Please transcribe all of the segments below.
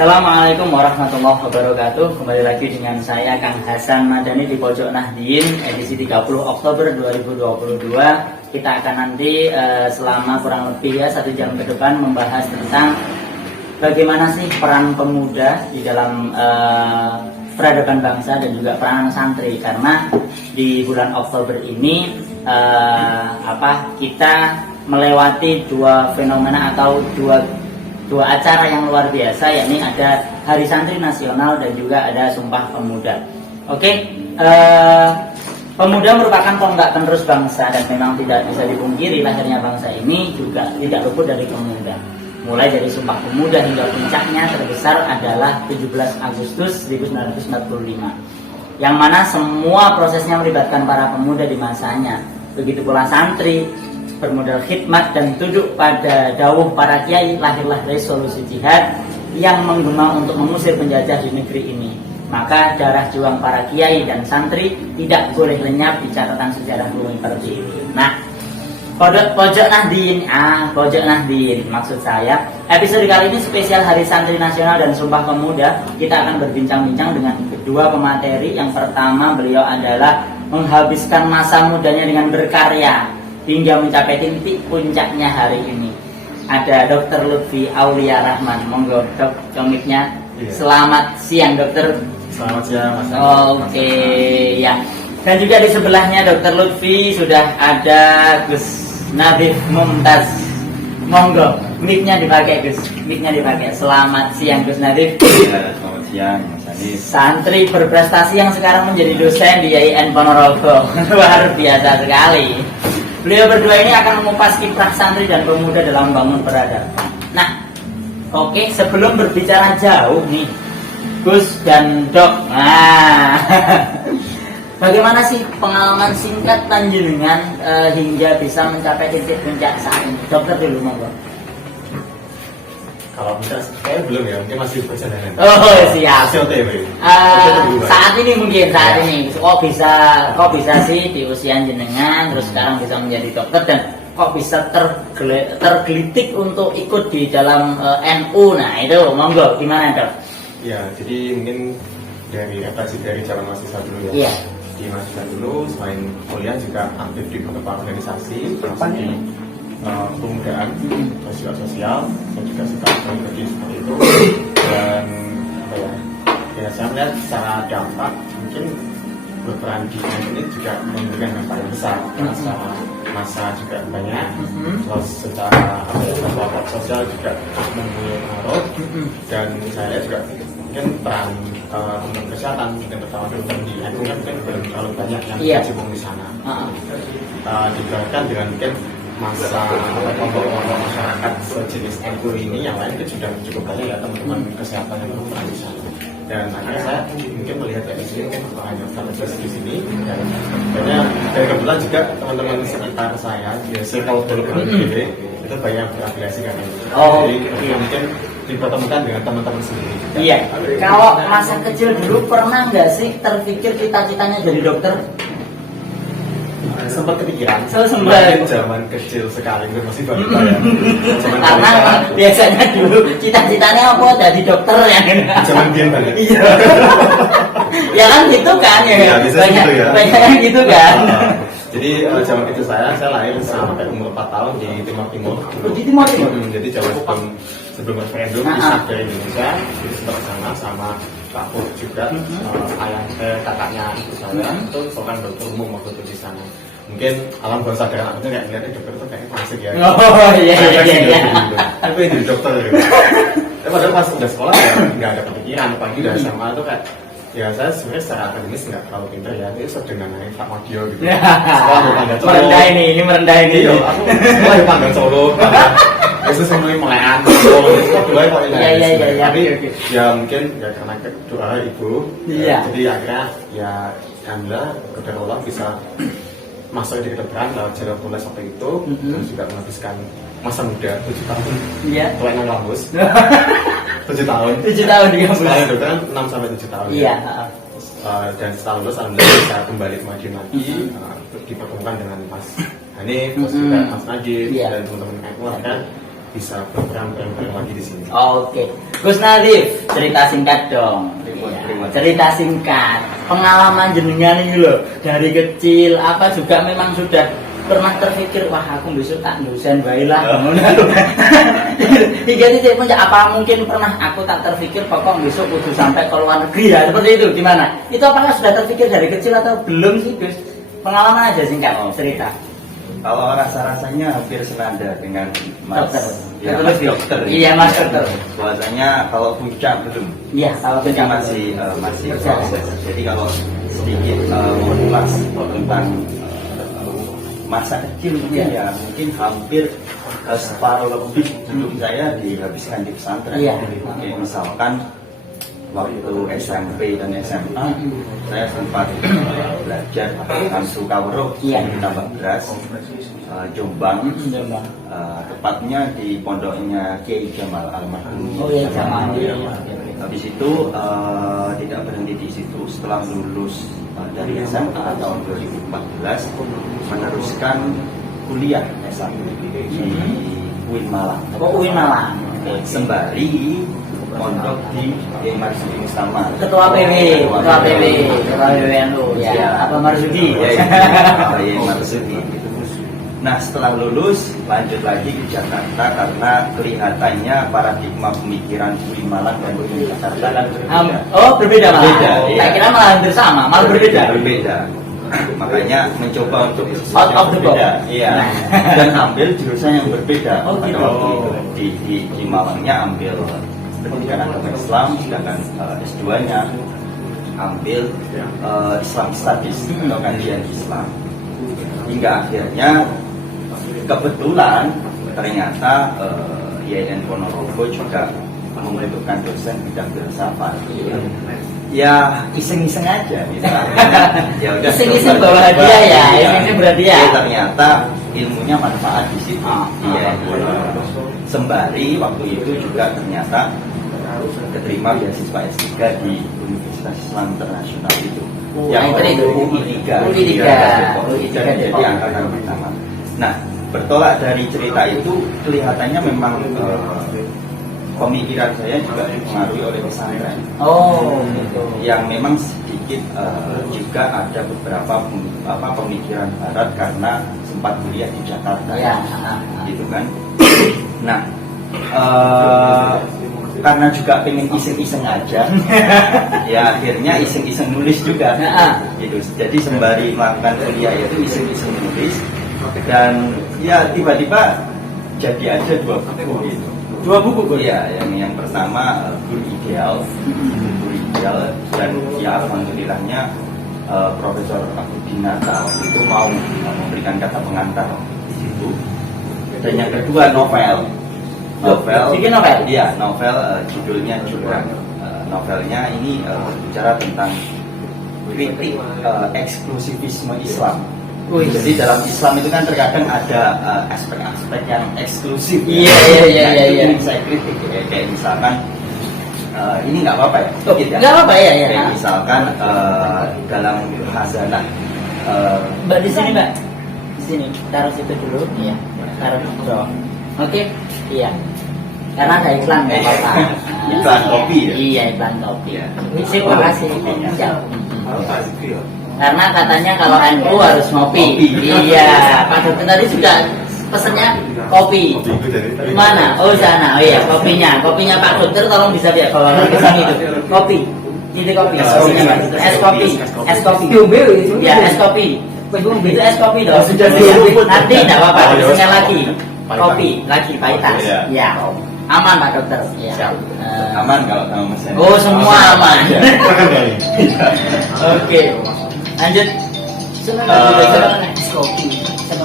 Assalamualaikum warahmatullahi wabarakatuh. Kembali lagi dengan saya Kang Hasan Madani di Pojok Nahdien edisi 30 Oktober 2022. Kita akan nanti selama kurang lebih 1 jam ke depan membahas tentang bagaimana sih peran pemuda di dalam peradaban bangsa dan juga peran santri, karena di bulan Oktober ini kita melewati dua fenomena atau dua acara yang luar biasa, yakni ada Hari Santri Nasional dan juga ada Sumpah Pemuda. Pemuda merupakan tonggak penerus bangsa dan memang tidak bisa dipungkiri lahirnya bangsa ini juga tidak luput dari pemuda. Mulai dari Sumpah Pemuda hingga puncaknya terbesar adalah 17 Agustus 1945, yang mana semua prosesnya melibatkan para pemuda di masanya. Begitu pula santri, bermodal khidmat dan tunduk pada dawuh para kiai, lahirlah resolusi jihad yang menggema untuk mengusir penjajah di negeri ini. Maka darah juang para kiai dan santri tidak boleh lenyap di catatan sejarah bumi pertiwi. Nah, Pojok Nahdien maksud saya, episode kali ini spesial Hari Santri Nasional dan Sumpah Pemuda. Kita akan berbincang-bincang dengan kedua pemateri. Yang pertama, beliau adalah menghabiskan masa mudanya dengan berkarya hingga mencapai titik puncaknya hari ini. Ada Dr. Lutfi Aulia Rahman. Monggo dok, komiknya. Iya. Selamat siang dokter. Selamat siang mas. Oke, ya. Dan juga di sebelahnya Dr. Lutfi sudah ada Gus Nadif Mumtaz. Monggo, mic-nya dipakai Gus. Mic-nya dipakai. Selamat siang Gus Nadif. Ya, selamat siang Mas Nadif. Santri berprestasi yang sekarang menjadi dosen di IAIN Ponorogo. Luar biasa sekali. Beliau berdua ini akan mengupas kiprah santri dan pemuda dalam membangun peradaban. Nah, oke, sebelum berbicara jauh nih, Gus dan Dok. Nah, bagaimana sih pengalaman singkat panjenengan hingga bisa mencapai titik puncak saat ini? Dokter dulu monggo. Kalau bisa, saya belum ya, mungkin masih perjalanan. Oh siap. OTW. Saat ini mungkin ini kok bisa sih di usia jenengan terus sekarang bisa menjadi dokter dan kok bisa tergelitik untuk ikut di dalam NU. Nah itu monggo gimana dok? Ya, jadi mungkin dari refleksi dari zaman mahasiswa dulu ya. Iya. Di mahasiswa dulu selain kuliah juga aktif di beberapa organisasi, termasuk di pemudaan, sosial, saya juga suka mengikuti seperti itu. Dan saya melihat secara dampak mungkin berperan di ini juga memberikan dampak yang besar, karena secara masa juga banyak, terus secara dampak sosial juga mempunyai pengaruh. Dan saya lihat juga mungkin peran untuk kesehatan, mungkin pertama dokter di NU kan belum terlalu banyak yang berkecimpung di sana. Dibandingkan dengan mungkin masa kelompok-kelompok masyarakat sejenis NU ini, yang lain itu sudah cukup banyak ya teman-teman kesehatan yang berperan di sana. Dan akhirnya saya mungkin melihat dari sini mungkin hanya strategis di sini, dan banyak dari kebetulan juga teman-teman sekitar saya di circle development itu banyak berafiliasi kan. Jadi mungkin dipertemukan dengan teman-teman sendiri. Iya. Kalau masa kecil dulu pernah nggak sih terpikir cita-citanya jadi dokter? Sempat kepikiran. Sempat. Zaman kecil sekali itu masih balita ya. Karena biasanya dulu cita-citanya apa? Jadi dokter ya. Zaman dia banget. Iya. Ya kan gitu kan ya. Iya, banyak gitu ya. Banyak yang gitu kan. Jadi zaman itu saya lahir sampai umur 4 tahun di Timur Timur. Di Timur Timur. Jadi zaman sebelum referendum bisa dari Indonesia, jadi sempat sana sama Pak Pur juga, kakaknya ibu saya itu seorang dokter umum waktu itu di sana. Mungkin alam bawah sadar aku tuh kayak ngeliatnya dokter itu kayak klasik ya. Oh iya. Tapi jadi dokter gitu. Tapi padahal pas udah sekolah ya nggak ada kepikiran, apalagi udah SMA tuh kayak ya saya sebenarnya secara akademis nggak terlalu pintar ya, itu sedengannya Pak Madio gitu. Sekolah di Panggal Solo. Merendah ini. Iya, aku sekolah di Panggal Solo. Itu semuanya melekan. Iya. Tapi ya mungkin ya karena doa ibu. Iya. Jadi akhirnya ya alhamdulillah kepada Allah bisa masuk di kedokteran lewat jalur kuliah seperti itu, dan juga menghabiskan masa muda 7 tahun. Iya. Kelainan lambus. 7 tahun. 7 tahun di kampus. Sekali dokteran 6 sampai 7 tahun. Iya. Dan setelah lulus alhamdulillah bisa kembali ke Madiun lagi, dipertemukan dengan Mas Hanif, terus juga Mas Najib dan teman-teman NU kan bisa berperan lagi di sini. Oke. Gus Nadif, cerita singkat dong. Terima kasih. Cerita singkat. Pengalaman jenengan ini loh, dari kecil apa juga memang sudah pernah terpikir, wah aku besok tak dosen baiklah. Hingga titik puncak, apa mungkin pernah aku tak terpikir pokok besok kudu sampai ke luar negeri ya, seperti itu gimana? Itu apakah sudah terpikir dari kecil atau belum sih Gus? Pengalaman aja singkat cerita. Kalau rasa-rasanya hampir senada dengan Mas Dokter. ya, Betul, Mas Gus. dokter. Iya, Mas dokter. Bahwasanya kalau puncak belum. Iya, kalau Jadi tidak masih berjalan. proses. Jadi kalau sedikit mengulas tentang masa kecil mungkin ya mungkin hampir separuh lebih hidup saya dihabiskan di pesantren. Iya. Oke, misalkan waktu SMP dan SMA saya sempat belajar dengan Sukawero Iya. di Tambak Beras, Jombang. Jombang. Tepatnya di pondoknya Kiai Jamal almarhum. Oh iya, Jamal. Habis itu tidak berhenti di situ. Setelah lulus dari SMA tahun 2014 meneruskan kuliah S1 di UIN Malang. Oh, UIN Malang. Sembari mondok di Marsudi Mustama. Ketua PW NU ya. Apa Marsudi? Ya, Marsudi. Nah, setelah lulus lanjut lagi ke Jakarta karena kelihatannya paradigma pemikiran UIN Malang dan UIN Jakarta kan berbeda. Oh, berbeda malah. Berbeda, iya. Tak kira malah hampir sama, malah berbeda. Berbeda. Makanya mencoba untuk Out of the box. berbeda, iya. Dan ambil jurusan yang berbeda. Oh, gitu. Pada waktu itu di Malangnya ambil pendidikan agama Islam, sedangkan S2-nya ambil Islam Studies atau kajian Islam. Hingga akhirnya kebetulan ternyata IAIN Ponorogo juga membutuhkan dosen bidang filsafat. Ya iseng-iseng aja gitu. Ya udah. Iseng-iseng bawa hadiah ya, iseng-iseng berhadiah. Ya, ternyata ilmunya manfaat di situ. Iya. Sembari waktu itu juga ternyata keterima beasiswa S3 di Universitas Islam Internasional itu. Yang itu UI3. Jadi angkatan pertama. Nah, bertolak dari cerita itu kelihatannya memang pemikiran saya juga dipengaruhi oleh pesantren. Oh, gitu. Yang memang sedikit juga ada beberapa pemikiran barat karena sempat kuliah di Jakarta. Ya. Gitu kan. Nah, karena juga pengen iseng-iseng aja, ya akhirnya iseng-iseng nulis juga. Gitu. Jadi sembari melakukan kuliah itu iseng-iseng nulis dan ya tiba-tiba jadi aja 2 buku gitu. 2 buku Gus? Iya, yang pertama Guru Ideal, dan ya alhamdulillahnya Profesor Abu Dinata waktu itu mau memberikan kata pengantar di situ. Dan yang kedua novel. Bikin novel? Iya, novel judulnya juga novelnya ini berbicara tentang kritik eksklusivisme Islam. Jadi dalam Islam itu kan terkadang ada aspek-aspek yang eksklusif. Iya. Yang saya kritik ya. Kayak misalkan ini nggak apa-apa ya? Nggak apa-apa ya. Kayak misalkan dalam khazanah. Mbak di sini Mbak, di sini taruh situ dulu. Iya, taruh dulu. Oke, iya. Karena ada iklan nggak apa-apa. Iklan kopi ya? Iya, iklan kopi. Iya. Terima kasih. Karena katanya kalau NU harus ngopi. Iya, Pak Dokter tadi sudah pesennya kopi. Mana? Oh sana. Oh iya, kopinya. Kopinya Pak Dokter tolong bisa biar bawa ke sini itu. Kopi. Titik kopi. Es kopi. Es kopi. Ya, es kopi. Itu es kopi dong. Sudah nanti tidak apa-apa. Pesennya lagi. Kopi lagi pahitas. Ya. Aman Pak Dokter. Ya. Aman kalau kamu mesin. Oh, semua aman. Oke. Lanjut.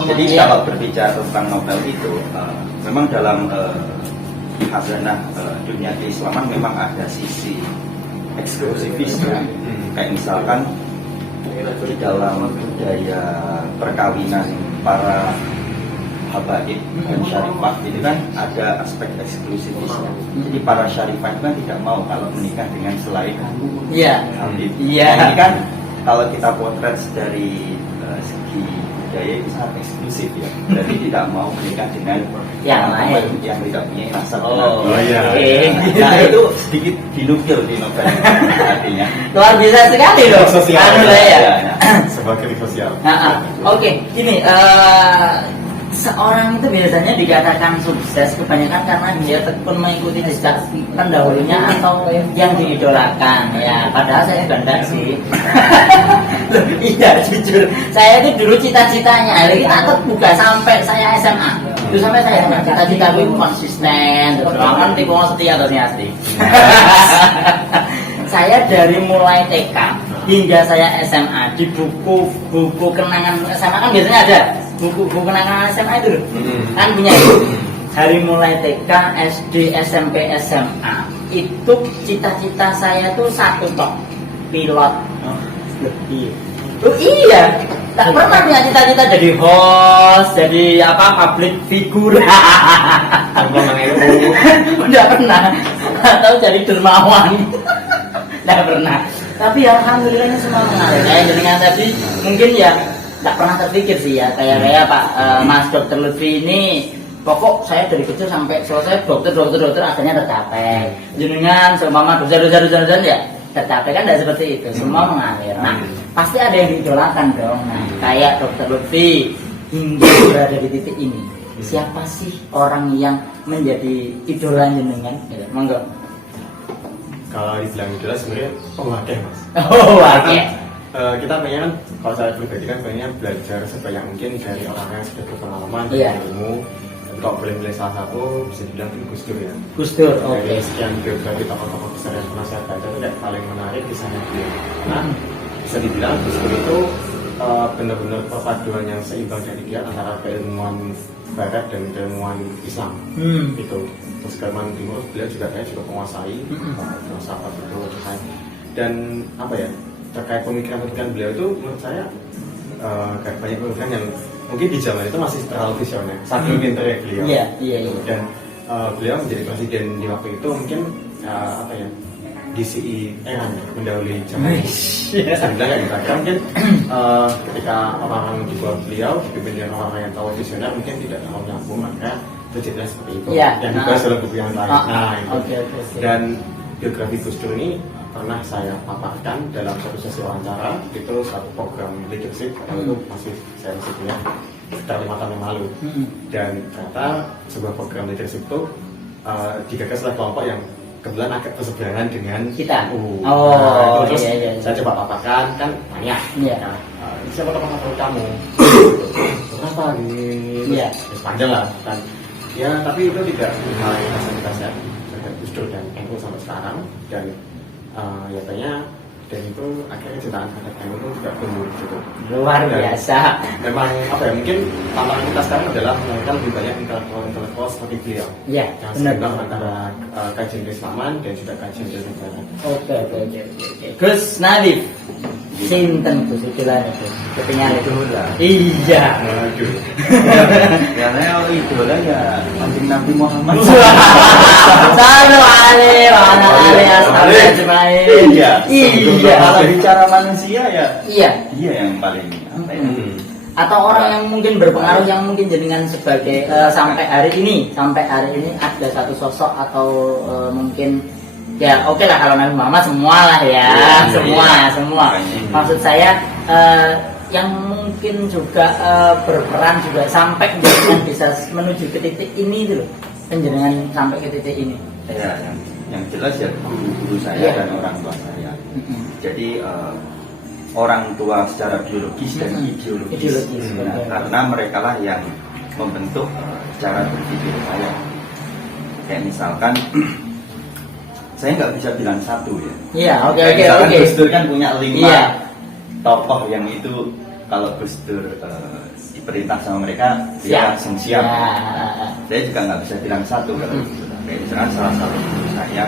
Jadi kalau berbicara tentang novel itu, memang dalam khazanah dunia keislaman memang ada sisi eksklusivisnya. Kayak misalkan di dalam budaya perkawinan para habaib dan syarifah itu kan ada aspek eksklusivisnya. Jadi para syarifah itu kan tidak mau kalau menikah dengan selain habib. Iya. Nah, ini kan kalau kita potret dari segi budaya itu sangat eksklusif ya. Jadi tidak mau menikah dengan Yang lain. yang tidak punya rasa Oh, iya. Oke. Nah itu sedikit dinukil di novel artinya. Luar biasa sekali loh. Sosial. Anu lah ya. Sebuah kritik sosial. Oke, gini, seorang itu biasanya dikatakan sukses kebanyakan karena dia tekun mengikuti jejak pendahulunya atau yang diidolakan. Ya, padahal saya bandar sih. Loh, iya jujur, saya itu dulu cita-citanya, kita takut buka sampai saya SMA. Itu sampai saya cita-cita gue konsisten, terus kan tipe setia atau asli. Saya dari mulai TK hingga saya SMA di buku kenangan SMA kan biasanya ada buku kenangan SMA itu kan punya dari mulai TK, SD, SMP, SMA itu cita-cita saya tuh satu tok, pilot. Iya, tak pernah punya cita-cita jadi host, jadi public figure. Udah pernah, atau jadi dermawan. Tidak pernah. Tapi alhamdulillahnya semua mengalir. Kayak dengan tadi mungkin ya tidak pernah terpikir sih ya kayak Pak Mas Dokter Lutfi ini. Pokok saya dari kecil sampai selesai dokter akhirnya tercapai. Jenengan seumpama dosen ya tercapai kan tidak seperti itu. Semua mengalir. Nah pasti ada yang diidolakan dong. Nah kayak Dokter Lutfi hingga berada di titik ini. Siapa sih orang yang menjadi idola jenengan? Monggo. Kalau dibilang idola sebenarnya wakil mas. Oh wakil. Kita pengen kan, kalau saya pribadi kan pengen belajar sebanyak mungkin dari orang yang sudah berpengalaman, Iya. ilmu. Dan kalau boleh milih salah satu, bisa dibilang itu Gus Dur ya. Gus Dur, Dari oke. sekian biografi tokoh-tokoh besar yang pernah saya baca itu kayak paling menarik kisahnya beliau. Karena bisa dibilang Gus Dur itu benar-benar perpaduan yang seimbang dari dia antara keilmuan Barat dan keilmuan Islam. Itu. Terus keilmuan Timur beliau juga menguasai filsafat itu terkait dan apa ya terkait pemikiran-pemikiran beliau itu menurut saya kayak banyak pemikiran yang mungkin di zaman itu masih terlalu visioner, saking pinternya beliau. Iya. Dan beliau menjadi presiden di waktu itu mungkin apa ya DCI era mendahului zaman. Saya bilang kayak gitu. Karena mungkin ketika orang-orang di bawah beliau dipimpin dengan orang-orang yang tahu visioner mungkin tidak terlalu nyambung maka terjadilah seperti itu. Iya. Yang dibahas dalam buku yang lain. Itu. Oke. Dan biografi Gus Dur ini pernah saya paparkan dalam satu sesi wawancara, itu satu program leadership itu masih saya punya sekitar 5 tahun yang lalu. Dan ternyata sebuah program leadership itu digagas oleh kelompok yang kebetulan agak berseberangan dengan kita. Terus Iya. saya coba paparkan kan banyak. Iya. Siapa tokoh favorit kamu? Kenapa gitu? Iya. Panjang lah kan. Ya tapi itu tidak menghalangi fasilitas saya terhadap Gus Dur dan NU sampai sekarang dan ya kayaknya dan itu akhirnya cintaan terhadap NU itu juga tumbuh cukup Luar biasa. memang apa ya mungkin tantangan kita sekarang adalah mengenalkan lebih banyak intelektual seperti beliau Iya. yang Benar. seimbang antara kajian keislaman dan juga kajian dari negara. Oke. Gus Nadif. Sinten Gus istilahnya Gus. Ketinggalan itu. Iya. Waduh. Ya saya idola ya kanjeng Nabi Muhammad. Sallu alaihi wa ala alihi ajmain. Iya. Iya. Kalau bicara manusia ya Iya. dia yang paling apa ya? Atau orang yang mungkin berpengaruh yang mungkin jenengan sebagai sampai hari ini ada satu sosok atau mungkin ya oke lah kalau Nabi Muhammad semua lah ya, semua. Maksud saya yang mungkin juga berperan juga sampai jenengan bisa menuju ke titik ini dulu, penjenengan sampai ke titik ini. Ya, yang jelas ya guru-guru saya Iya. dan orang tua saya. Jadi orang tua secara biologis dan ideologis. Nah, karena mereka lah yang membentuk cara berpikir saya. Kayak misalkan saya nggak bisa bilang satu ya. Iya, oke. Misalkan Gus Dur kan punya 5 Iya. tokoh yang itu kalau Gus Dur diperintah sama mereka dia langsung siap. Ya. Saya juga nggak bisa bilang satu kalau gitu. Kayak misalkan salah satu guru saya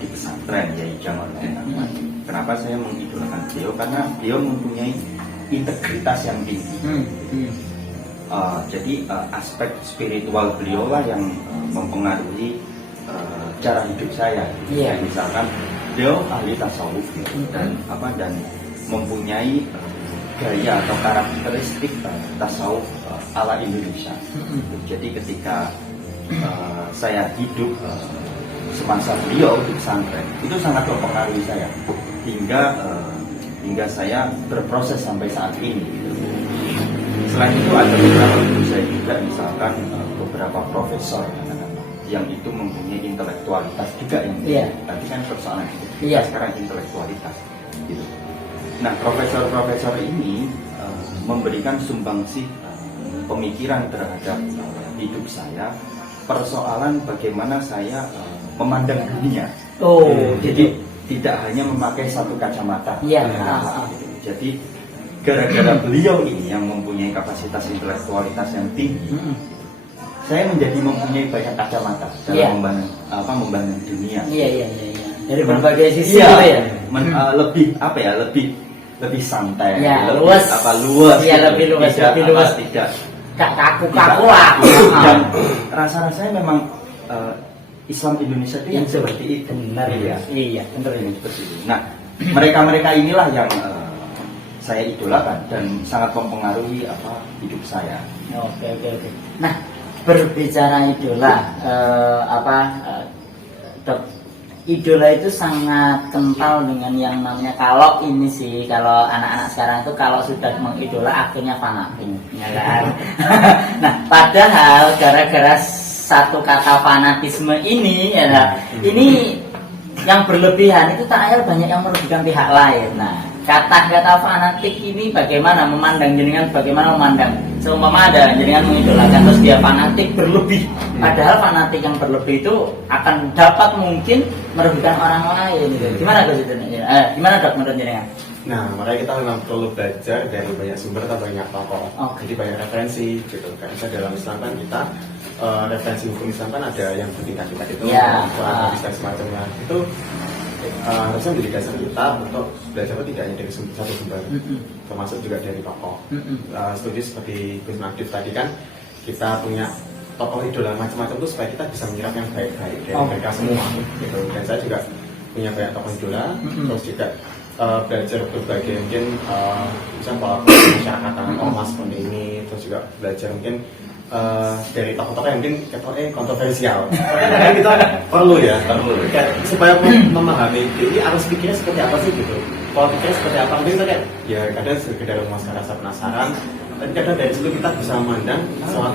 di pesantren Yai Jamal Ahmad. Kenapa saya mengidolakan beliau? Karena beliau mempunyai integritas yang tinggi. Jadi aspek spiritual beliau lah yang mempengaruhi cara hidup saya. Iya. Kayak misalkan beliau ahli tasawuf ya, dan mempunyai gaya atau karakteristik tasawuf ala Indonesia. Jadi ketika saya hidup semasa beliau di pesantren, itu sangat mempengaruhi saya hingga saya berproses sampai saat ini. Selain itu ada beberapa guru saya juga, misalkan beberapa profesor yang itu mempunyai intelektualitas juga yang tadi kan persoalan sekarang intelektualitas gitu. Nah, profesor-profesor ini memberikan sumbangsi pemikiran terhadap hidup saya, persoalan bagaimana saya memandang dunia. Jadi tidak hanya memakai satu kacamata. Jadi gara-gara beliau ini yang mempunyai kapasitas intelektualitas yang tinggi, saya menjadi mempunyai banyak kacamata dalam memandang dunia. Dari berbagai sisi lebih santai, lebih luas, lebih luas, tidak kaku-kaku lah. Dan rasa-rasanya memang Islam Indonesia itu yang seperti itu. Benar Benar seperti itu. Nah, mereka inilah yang saya idolakan dan sangat mempengaruhi hidup saya. Oke. Nah, berbicara idola, idola itu sangat kental dengan yang namanya kalau anak-anak sekarang itu kalau sudah mengidola akhirnya fanatik, ya kan? Nah, padahal gara-gara satu kata fanatisme ini, ini yang berlebihan itu tak ayal banyak yang merugikan pihak lain. Nah, kata-kata fanatik ini bagaimana memandang jenengan, bagaimana memandang seumpama ada jenengan mengidolakan terus dia fanatik berlebih, padahal fanatik yang berlebih itu akan dapat mungkin merugikan orang lain. Gimana Dok menurut jenengan? Nah, makanya kita memang perlu belajar dari banyak sumber atau banyak tokoh. Jadi banyak referensi gitu. Karena dalam Islam kan kita referensi hukum Islam kan ada yang bertingkat-tingkat itu, bisa semacamnya itu harusnya menjadi dasar kita untuk belajar tidak hanya dari satu sumber, termasuk juga dari tokoh. Setuju seperti Gus Nadif tadi kan, kita punya tokoh idola macam-macam itu supaya kita bisa menyerap yang baik-baik dari mereka semua. Gitu. Dan saya juga punya banyak tokoh idola, terus juga belajar berbagai mungkin misalnya masyarakat ormas seperti ini, terus juga belajar mungkin dari tokoh-tokoh yang mungkin kontroversial. Karena kita perlu supaya memahami ini harus pikirnya seperti apa sih gitu. Kalau pikirnya seperti apa mungkin kita ya kadang sekedar memuaskan rasa penasaran, tapi kadang dari situ kita bisa memandang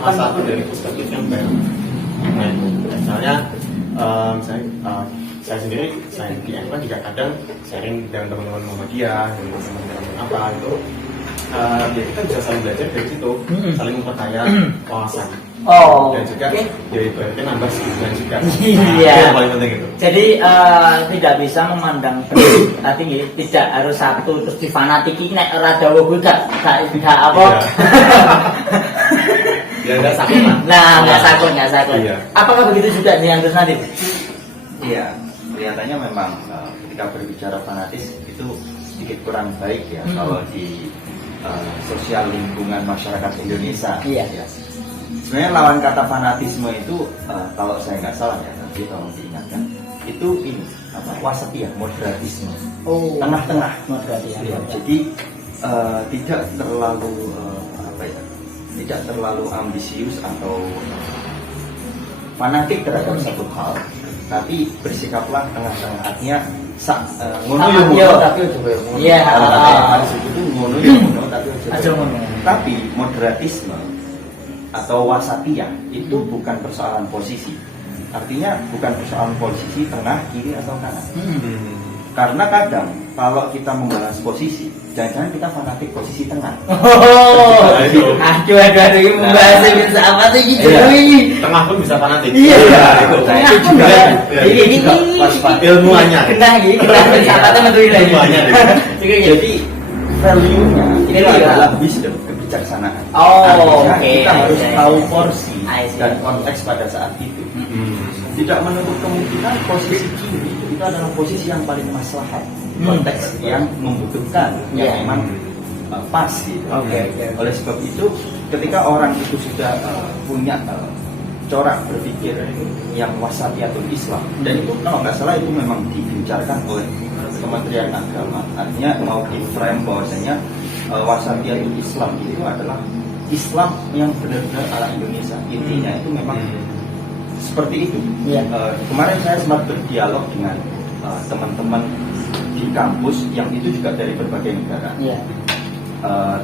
masalah itu dari perspektif yang baru. Nah, misalnya saya sendiri di MK juga kadang sharing dengan teman-teman Muhammadiyah, dengan teman-teman apa itu. Ya kita bisa saling belajar dari situ, saling memperkaya wawasan. Dan juga ya ibaratnya nambah skill juga. Yang paling penting itu. Jadi tidak bisa memandang tinggi, tidak harus satu terus difanatiki nek ora dawa kuwi gak apa. Ya enggak sakit. Nah, enggak sakit. Apakah begitu juga dengan Gus Nadif? Iya, kelihatannya memang ketika berbicara fanatis itu sedikit kurang baik ya kalau di sosial lingkungan masyarakat Indonesia. Sebenarnya lawan kata fanatisme itu kalau saya nggak salah ya, nanti tolong diingatkan, itu ini wasatiyah, moderatisme, tengah-tengah. Jadi tidak terlalu tidak terlalu ambisius atau fanatik terhadap satu hal, tapi bersikaplah tengah-tengah. Artinya tapi moderatisme atau wasatiyah itu bukan persoalan posisi. Artinya bukan persoalan posisi tengah, kiri atau kanan. Karena kadang kalau kita membahas posisi, jangan-jangan kita fanatik posisi tengah. Aduh, membahas bisa apa sih gitu? Tengah pun bisa fanatik. Iya, itu juga. Ini ilmuannya. Ilmuannya. Jadi value-nya ini adalah wisdom, kebijaksanaan. Kita harus tahu porsi dan konteks pada saat itu. Tidak menutup kemungkinan posisi kiri itu adalah posisi yang paling maslahat, konteks yang membutuhkan, yang memang pas gitu. Oleh sebab itu, ketika orang itu sudah punya corak berpikir yang wasatiyatul Islam, dan itu kalau nggak salah itu memang digencarkan oleh Kementerian Agama, artinya mau di frame bahwasanya Wasatiyatul Islam itu adalah Islam yang benar-benar ala Indonesia. Intinya itu memang seperti itu. Kemarin saya sempat berdialog dengan teman-teman di kampus yang itu juga dari berbagai negara.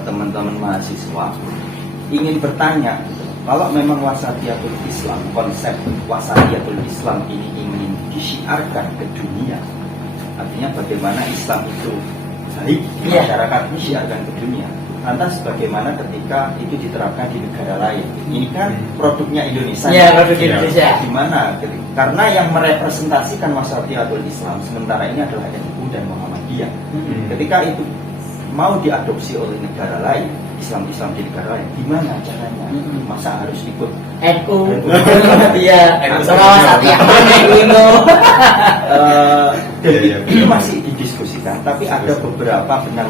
Teman-teman mahasiswa ingin bertanya, kalau memang wasatiyatul Islam, konsep wasatiyatul Islam ini ingin disiarkan ke dunia, artinya bagaimana Islam itu baik di masyarakat, disiarkan ke dunia. Lantas bagaimana ketika itu diterapkan di negara lain? Ini kan produknya Indonesia. Produk Indonesia. Gimana? Karena yang merepresentasikan wasatiyatul Islam sementara ini adalah NU dan Muhammadiyah. Ketika itu mau diadopsi oleh negara lain, Islam di negara lain, gimana caranya? Masa harus ikut NU? Iya. Itu masih didiskusikan, tapi ada beberapa benang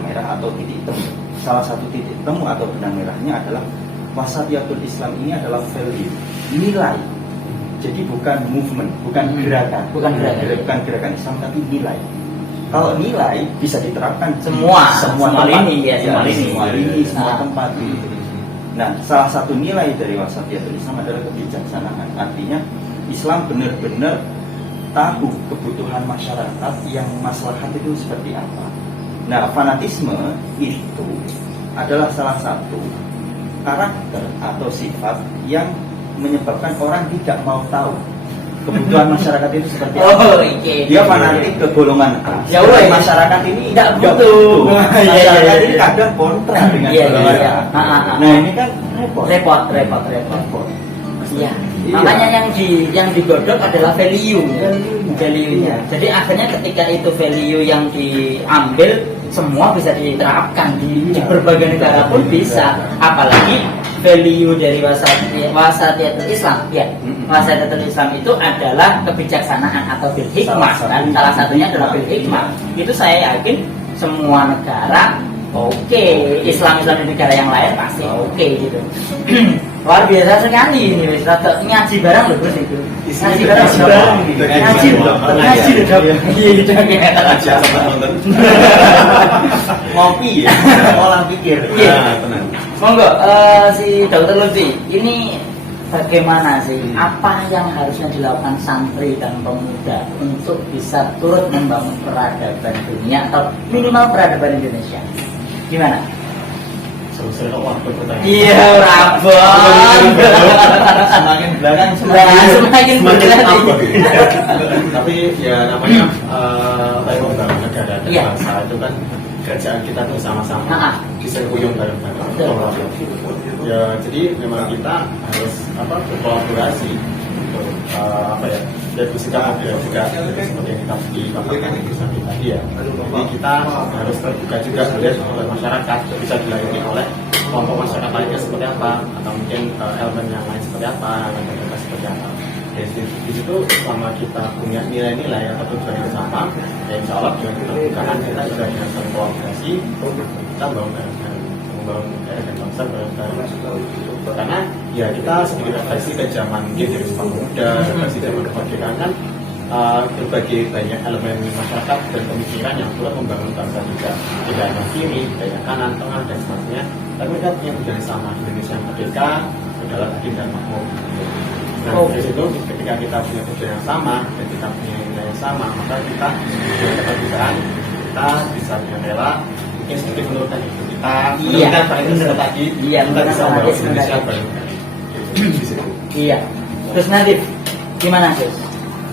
merah atau titik temu. Salah satu titik temu atau benang merahnya adalah wasatiyatul Islam ini adalah value, nilai. Jadi bukan movement, bukan gerakan Islam, tapi nilai. Kalau nilai bisa diterapkan semua lini, semua tempat. Nah, salah satu nilai dari wasatiyatul Islam adalah kebijaksanaan. Artinya Islam benar-benar tahu kebutuhan masyarakat yang maslahat itu seperti apa. Nah, fanatisme itu adalah salah satu karakter atau sifat yang menyebabkan orang tidak mau tahu kebutuhan masyarakat itu seperti apa. Dia fanatik ke golongan A. Masyarakat ini tidak butuh. Masyarakat ini kadang kontra dengan golongan A. Nah, ini kan repot. Iya. Makanya yang digodok adalah value-nya. Jadi akhirnya ketika itu value yang diambil, semua bisa diterapkan di berbagai negara pun bisa. Apalagi value dari wasatiyatul Islam. Wasatiyatul Islam itu adalah kebijaksanaan atau bil hikmah. Salah satunya adalah bil hikmah. Itu saya yakin semua negara Islam di negara yang lain pasti gitu. Luar biasa sekali ini, ngaji barang loh bos itu. Ngaji barang. Ngopi ya, olah pikir. Monggo, si Dokter Lutfi, ini bagaimana sih? Apa yang harusnya dilakukan santri dan pemuda untuk bisa turut membangun peradaban dunia atau minimal peradaban Indonesia? Gimana? Iya, rabon. Semakin belakang semakin belakang. Tapi ya namanya membangun negara dan bangsa itu kan kerjaan kita tuh sama-sama bisa kuyung bareng-bareng. Ya, jadi memang kita harus berkolaborasi untuk bersikap juga seperti yang kita dikatakan di tadi ya. Jadi kita harus terbuka juga melihat oleh masyarakat, bisa dilayani oleh kelompok masyarakat lainnya seperti apa, atau mungkin elemen yang lain seperti apa, dan seperti apa. Di situ selama kita punya nilai-nilai atau tujuan yang sama, ya insya Allah dengan keterbukaan kita juga dengan berkolaborasi, kita membangun negara dan bangsa bareng-bareng. Karena ya kita sedikit refleksi ke zaman dari Sumpah Pemuda, refleksi zaman kemerdekaan kan berbagai banyak elemen masyarakat dan pemikiran yang turut membangun bangsa juga. Tidak hanya kiri, tidak hanya kanan, tengah dan sebagainya, tapi mereka punya tujuan sama. Indonesia yang merdeka adalah adil dan makmur. Nah, dari situ ketika kita punya tujuan yang sama dan kita punya nilai yang sama, maka kita punya keterbukaan, kita bisa dengan rela mungkin seperti menurutkan itu kita menurutkan tadi kita bisa membawa Indonesia bareng. Iya. Terus Nadif, gimana sih?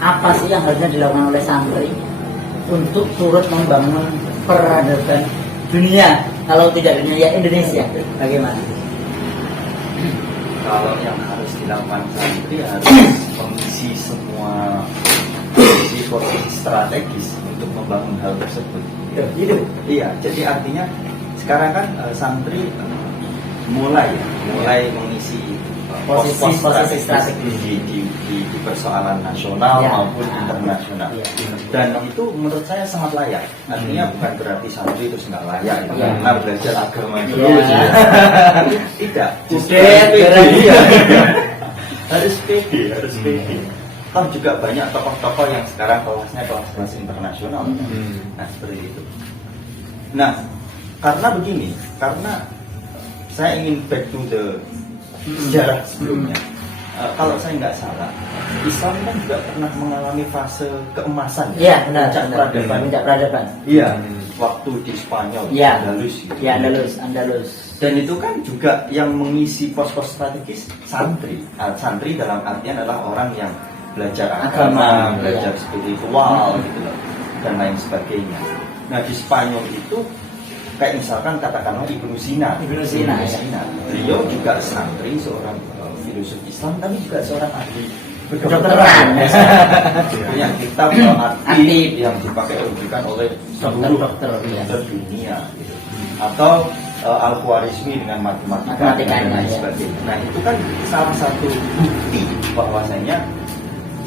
Apa sih yang harusnya dilakukan oleh santri untuk turut membangun peradaban dunia? Kalau tidak dunia ya Indonesia, bagaimana? Kalau yang harus dilakukan santri harus mengisi semua posisi strategis untuk membangun hal tersebut. Iya, jadi artinya sekarang kan santri mulai mengisi posisi strategis di persoalan nasional maupun internasional. Dan itu menurut saya sangat layak. Artinya bukan berarti santri itu nggak layak karena belajar agama terus. Tidak. Harus pede. Toh juga banyak tokoh-tokoh yang sekarang kelasnya kelas internasional. Nah, seperti itu. Nah, Karena begini, karena saya ingin back to the sejarah sebelumnya. Kalau saya nggak salah, Islam kan juga pernah mengalami fase keemasan. Iya, benar. Puncak peradaban. Iya, waktu di Spanyol, Iya. Andalus. Gitu. Ya, Andalus. Dan itu kan juga yang mengisi pos-pos strategis santri. Santri dalam artian adalah orang yang belajar agama, belajar spiritual, gitu loh, dan lain sebagainya. Nah di Spanyol itu kayak misalkan katakanlah Ibnu Sina. Beliau juga santri, seorang filosof Islam, tapi juga seorang ahli kedokteran. Punya kitab aktif yang dipakai rujukan oleh seluruh dokter dunia, gitu. Atau Al-Khwarizmi dengan matematika dan lain sebagainya. Nah itu kan salah satu bukti bahwasanya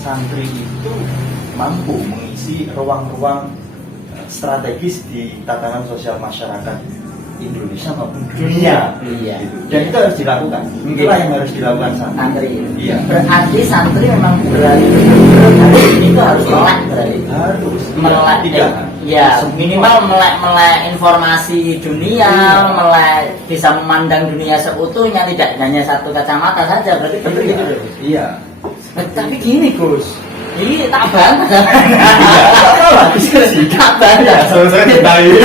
santri itu mampu mengisi ruang-ruang strategis di tatanan sosial masyarakat Indonesia maupun dunia. Iya. Gitu. Dan itu harus dilakukan. Itulah yang harus dilakukan santri. Iya. Berarti santri memang berarti itu harus melek berarti. Harus Melek. Tidak. Ya, minimal melek informasi dunia, melek bisa memandang dunia seutuhnya, tidak hanya satu kacamata saja. Berarti benar gitu loh. Iya. Tapi gini Gus, ini tak bantah. Tak bantah. Saya ditahi.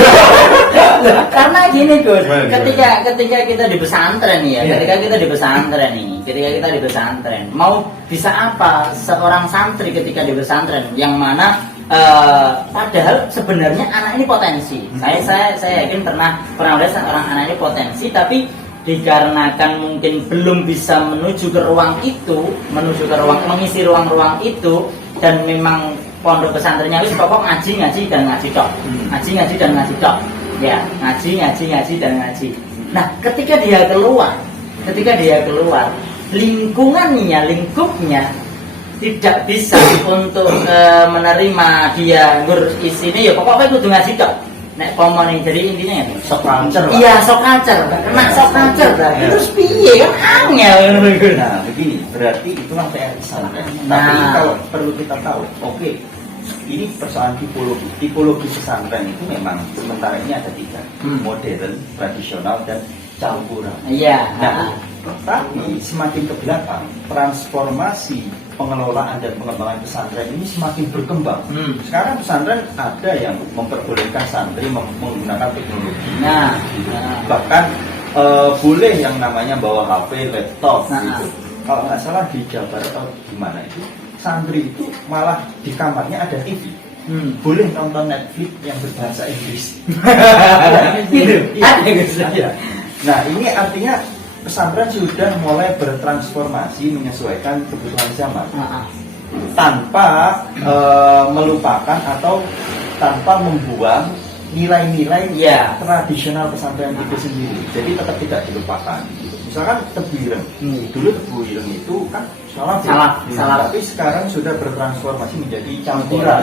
Karena gini Gus, ketika kita di pesantren nih ya, ketika kita di pesantren, mau bisa apa seorang santri ketika di pesantren, yang mana padahal sebenarnya anak ini potensi. Saya yakin pernah lihat seorang anak ini potensi, tapi dikarenakan mungkin belum bisa menuju ke ruang itu, mengisi ruang-ruang itu, dan memang pondok pesantrennya wis pokok ngaji dan ngaji tok. Ya, ngaji dan ngaji. Nah, ketika dia keluar, lingkupnya tidak bisa untuk menerima dia isinya ya pokoknya kudu ngaji tok. Nek pomone jadi intinya ya Shock culture. Iya, shock culture. Kena shock culture berarti terus piye kan angel. Nah, begini, berarti itulah PR pesantren. Nah. Tapi kalau perlu kita tahu, oke, ini persoalan tipologi. Tipologi pesantren itu memang sementara ini ada 3, modern, tradisional, dan campuran. Iya. Nah, tapi semakin ke belakang, transformasi pengelolaan dan pengembangan pesantren ini semakin berkembang. Sekarang pesantren ada yang memperbolehkan santri menggunakan teknologi. Nah, Bahkan boleh yang namanya bawa HP, laptop, gitu. Kalau nggak salah di Jabar atau gimana itu, santri itu malah di kamarnya ada TV. Boleh nonton Netflix yang berbahasa Inggris. Ya. Nah, ini artinya pesantren sudah mulai bertransformasi menyesuaikan kebutuhan zaman, tanpa melupakan atau tanpa membuang nilai-nilai tradisional pesantren itu sendiri. Jadi tetap tidak dilupakan. Misalkan Tebu Ireng, dulu Tebu Ireng itu kan salaf, tapi sekarang sudah bertransformasi menjadi campuran,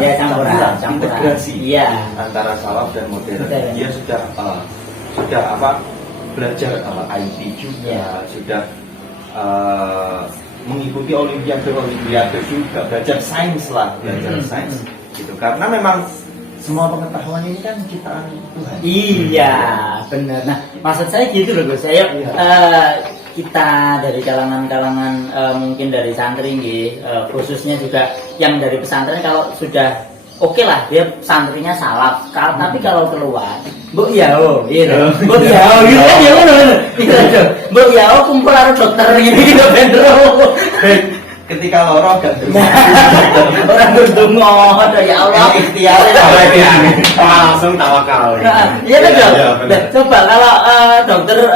integrasi antara salaf dan modern. Dia sudah belajar IT juga, sudah mengikuti olimpiade juga, belajar sains gitu. Karena memang semua pengetahuan ini kan ciptaan Tuhan. Iya, benar. Nah, maksud saya gitu loh Gus. Saya kita dari kalangan mungkin dari santri khususnya juga yang dari pesantren, kalau sudah oke lah dia santrinya salaf. Tapi kalau keluar, Mbok Yao, Mbok Yao gitu kan ya ngono. Mbok Yao kumpul karo dokter gitu bener. Ketika loro gak orang berdongo, ya Allah ikhtiar langsung tawakal. Iya kan dok. Coba kalau dokter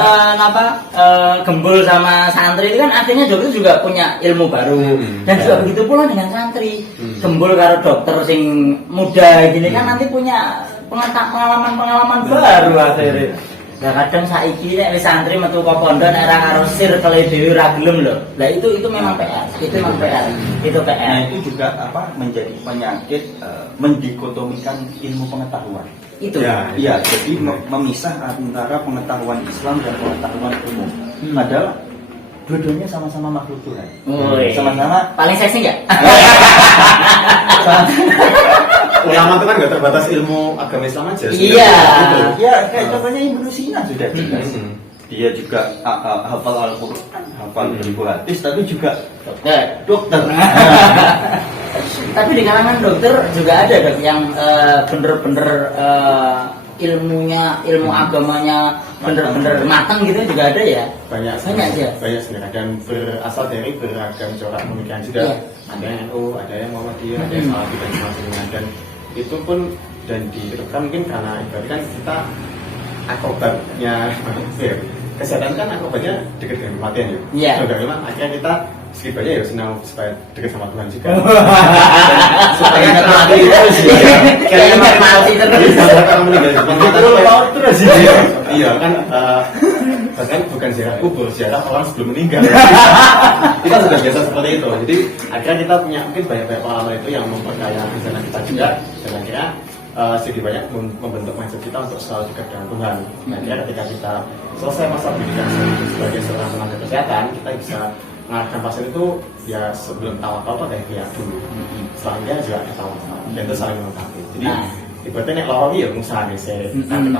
gembul sama santri itu kan artinya dokter juga punya ilmu baru, dan juga begitu pula dengan santri. Gembul karo dokter sing muda gini kan nanti punya pengalaman baru akhirnya. Nah kadang saiki nek wis santri metu ke pondok nek ora karo circle dhewe ora gelem lho. Lah itu memang PR. Itu memang PR. Itu PR. Nah, itu juga menjadi penyakit mendikotomikan ilmu pengetahuan. Itu. Iya, jadi memisah antara pengetahuan Islam dan pengetahuan umum. Padahal dua-duanya sama-sama makhluk Tuhan. Sama-sama paling seksi enggak? ulama itu kan nggak terbatas ilmu agama Islam aja. Iya. Gitu. Ya kayak contohnya Ibnu Sina sudah jelas. Dia juga hafal Al-Quran, hafal ribu hadis, tapi juga dokter. Tapi di kalangan dokter juga ada dok yang bener-bener ilmu agamanya bener-bener matang gitu juga ada ya. Banyak ya. Banyak sebenarnya dan berasal dari beragam corak pemikiran juga. Iya. Ada yang NU, ada yang Muhammadiyah, ada yang Salafi dan sebagainya. Dan itu pun dan diterapkan mungkin karena ibaratnya kan kita akobatnya kesehatan kan akobatnya dekat dengan kematian ya. Iya. Jadi memang akhirnya kita skip aja ya senang supaya dekat sama Tuhan juga. Supaya nggak mati terus ya. Kayak nggak mati terus. Kalau meninggal terus. Iya kan. Bahkan bukan ziarah kubur, ziarah orang sebelum meninggal. Kita sudah biasa seperti itu. Jadi akhirnya kita punya mungkin banyak pengalaman itu yang memperkaya rencana kita juga. Dan akhirnya sedikit banyak membentuk mindset kita untuk selalu dekat dengan Tuhan. Nah, akhirnya ketika kita selesai masa pendidikan sebagai seorang tenaga kesehatan, kita bisa mengarahkan pasien itu ya sebelum tawakal pada dia dulu. Selanjutnya juga ada tawakal. Dan itu saling melengkapi. Jadi ibaratnya nek loro ya usaha dhisik,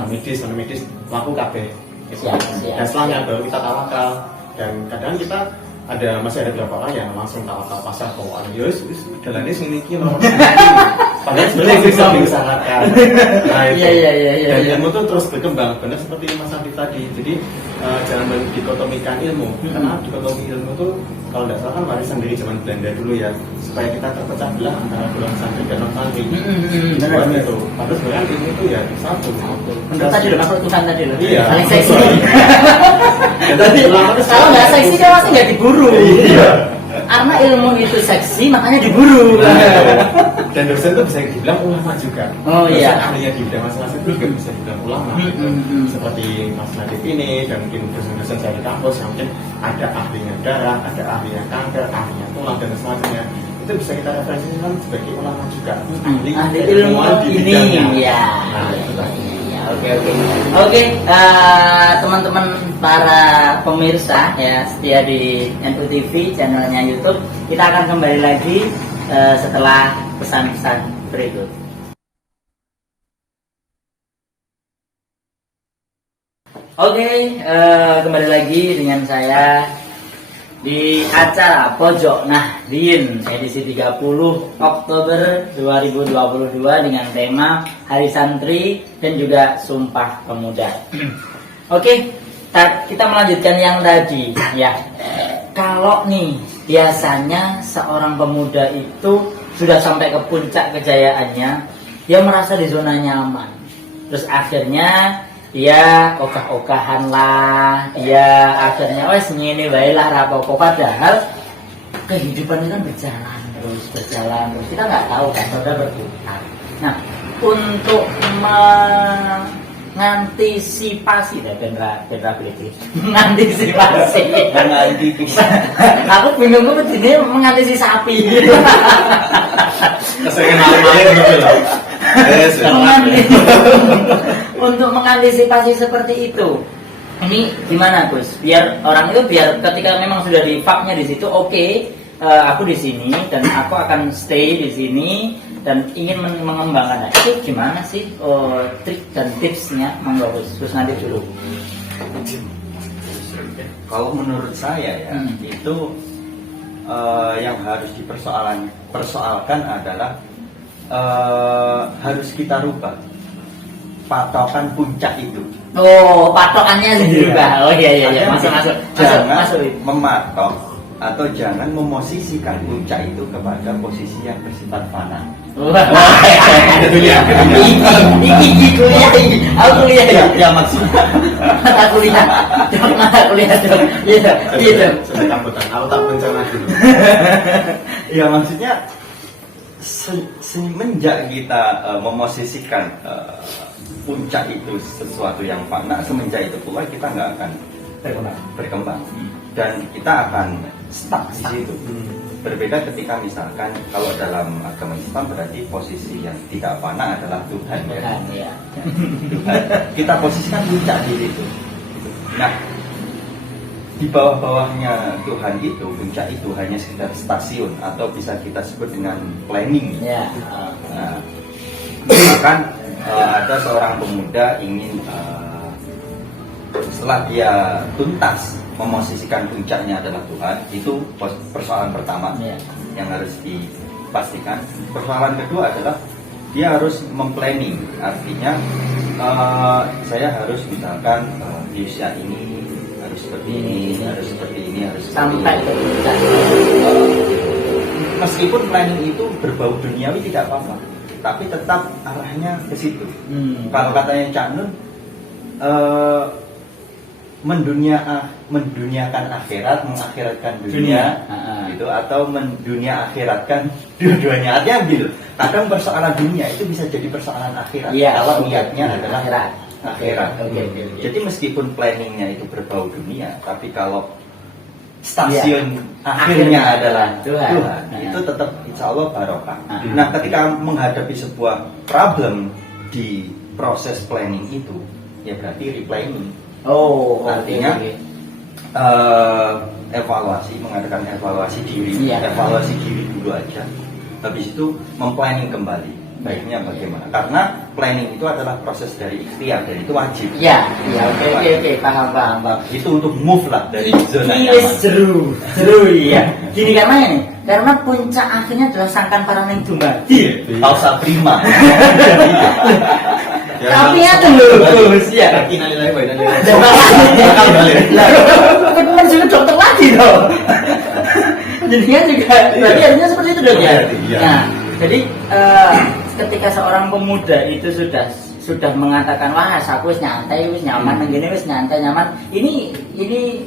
medis, non medis laku kabeh. Dan setelahnya baru kita tawakal. Dan kadang kita masih ada beberapa orang yang langsung tawakal pasrah keuangan. Ya wis dalane sing iki lho. Padahal sebenarnya bisa diusahakan. Nah, itu. Iya. Dan ilmu itu terus berkembang, benar seperti Mas Afif tadi. Jadi jangan mendikotomikan ilmu. Karena dikotomi ilmu itu kalau tidak salah kan warisan dari zaman Belanda dulu ya, supaya kita terpecah belah antara golongan santri dan non santri. Benar itu. Padahal sebenarnya ilmu itu ya satu. Menurut tadi loh, maksud Tuhan tadi loh. Iya. Paling seksi. Tapi Kalau nggak seksi kan pasti nggak diburu. Iya. Karena ilmu itu seksi, makanya diburu. Dan dosen itu bisa dibilang ulama juga. Oh iya. Dosen ahli di bidang masing-masing itu juga bisa dibilang ulama. Seperti Mas Nadif ini dan mungkin dosen-dosen saya di kampus yang mungkin ada ahlinya darah, ada ahlinya kanker, ahlinya tulang dan semacamnya. Itu bisa kita referensikan sebagai ulama juga. Ahli ilmu di ini bidangnya. ya. Nah, itulah. Oke, teman-teman para pemirsa ya setia di NU TV channelnya YouTube, kita akan kembali lagi setelah pesan-pesan berikut. Oke, kembali lagi dengan saya di acara Pojok Nahdien edisi 30 Oktober 2022 dengan tema Hari Santri dan juga Sumpah Pemuda. Oke, kita melanjutkan yang tadi ya. Kalau nih biasanya seorang pemuda itu sudah sampai ke puncak kejayaannya, dia merasa di zona nyaman. Terus akhirnya dia ogah-ogahan lah, dia akhirnya wes ngene wae lah rapopo, padahal kehidupan itu kan berjalan terus. Kita nggak tahu kan, sudah berputar. Nah, untuk mengantisipasi aku bingung kok begini mengantisipasi sapi. Kesengen maling gitu loh. Untuk mengantisipasi seperti itu, ini gimana Gus? Biar orang itu ketika memang sudah di faknya di situ, oke, aku di sini dan aku akan stay di sini dan ingin mengembangkan. Itu gimana sih trik dan tipsnya? Monggo Gus nanti dulu. Kalau menurut saya ya itu yang harus dipersoalkan adalah harus kita rubah patokan puncak itu. Oh, patokannya dirubah. Oh iya. Masuk. Jangan mematok atau jangan memosisikan puncak itu kepada posisi yang bersifat fana. Wah, itu dia. Iki kuliah. Aku kuliah ya maksudnya. Mata kuliah dong. Iya. Sudah tambutan. Aku tak bencana dulu. Ya maksudnya semenjak kita memosisikan puncak itu sesuatu yang fana, semenjak itu pula kita nggak akan berkembang dan kita akan stuck di situ. Berbeda ketika misalkan kalau dalam agama Islam berarti posisi yang tidak fana adalah Tuhan ya. Tuhan. Kita posisikan puncak di situ. Nah, di bawah-bawahnya Tuhan itu, puncak itu hanya sekedar stasiun atau bisa kita sebut dengan planning. Ya. Nah, misalkan ada seorang pemuda ingin setelah dia tuntas memosisikan puncaknya adalah Tuhan, itu persoalan pertama yang harus dipastikan. Persoalan kedua adalah dia harus memplanning, artinya saya harus misalkan di usia ini harus seperti ini, harus seperti ini, harus sampai ke puncak. Meskipun planning itu berbau duniawi tidak apa-apa, tapi tetap arahnya ke situ. Kalau katanya Cak Nun, menduniakan akhirat, mengakhiratkan dunia, gitu, atau mendunia akhiratkan dua-duanya. Artinya gitu. Kadang persoalan dunia itu bisa jadi persoalan akhirat. Kalau niatnya adalah akhirat. Jadi meskipun planningnya itu berbau dunia, tapi kalau stasiun akhirnya adalah Tuhan, itu tetap insya Allah barokah. Nah, ketika menghadapi sebuah problem di proses planning itu, ya berarti replanning. Artinya evaluasi, mengadakan evaluasi diri, evaluasi diri dulu aja. Habis itu memplanning kembali, baiknya bagaimana? Karena planning itu adalah proses dari ikhtiar, dan itu wajib. Oke, paham. Itu untuk move lah dari zona nyaman. Seru, ya. Gini karena puncak akhirnya adalah sangkan para neng dumadi. Pausa prima. Tapi ada loh, ya. Innalillahi wa inna ilaihi raji'un. Kan juga dokter lagi dong. Jadi kan juga, berarti artinya seperti itu dong ya. Nah, jadi ketika seorang pemuda itu sudah mengatakan, wah aku wis nyantai, wis nyaman, begini wis nyantai nyaman. Ini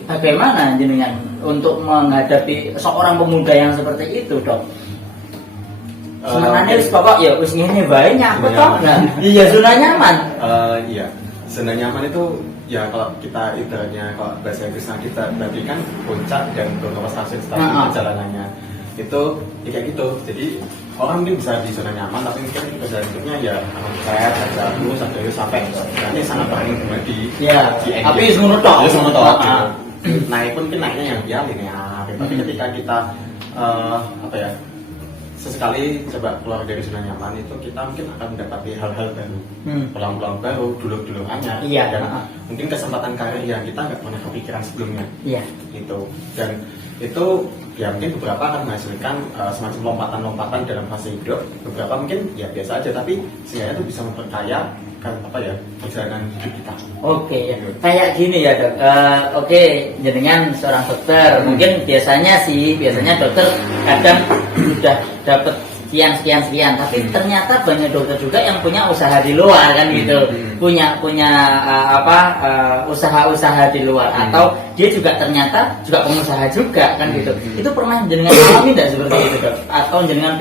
bagaimana jenengan untuk menghadapi seorang pemuda yang seperti itu, Dok? Senengannya wis pokok ya wis ngene wae nyangkut toh. Nah, iya zona nyaman. Iya. Zona nyaman itu ya kalau kita ibaratnya kalau bahasa Inggris kita berarti kan puncak dan beberapa stasiun perjalanannya. Itu ya kayak gitu. Jadi orang mungkin bisa di zona nyaman tapi mungkin perjalanannya ya saya saja terus sampai nanti sangat paling di tapi semua tok. Naik pun naiknya yang dia linear. Tapi ketika kita sesekali coba keluar dari zona nyaman itu kita mungkin akan mendapati hal-hal baru, peluang-peluang baru, dulur-dulurnya, dan mungkin kesempatan karir yang kita nggak pernah kepikiran sebelumnya, gitu. Dan itu ya mungkin beberapa akan menghasilkan semacam lompatan-lompatan dalam fase hidup, beberapa mungkin ya biasa aja, tapi sehingga itu bisa memperkaya perjalanan hidup kita. Kayak gini ya Dok. Jenengan seorang dokter, mungkin biasanya dokter kadang sudah dapat sekian, tapi ternyata banyak dokter juga yang punya usaha di luar kan gitu, punya usaha-usaha di luar, atau dia juga ternyata juga pengusaha juga kan gitu. Itu pernah jenengan alami tidak seperti itu Dok? Atau jenengan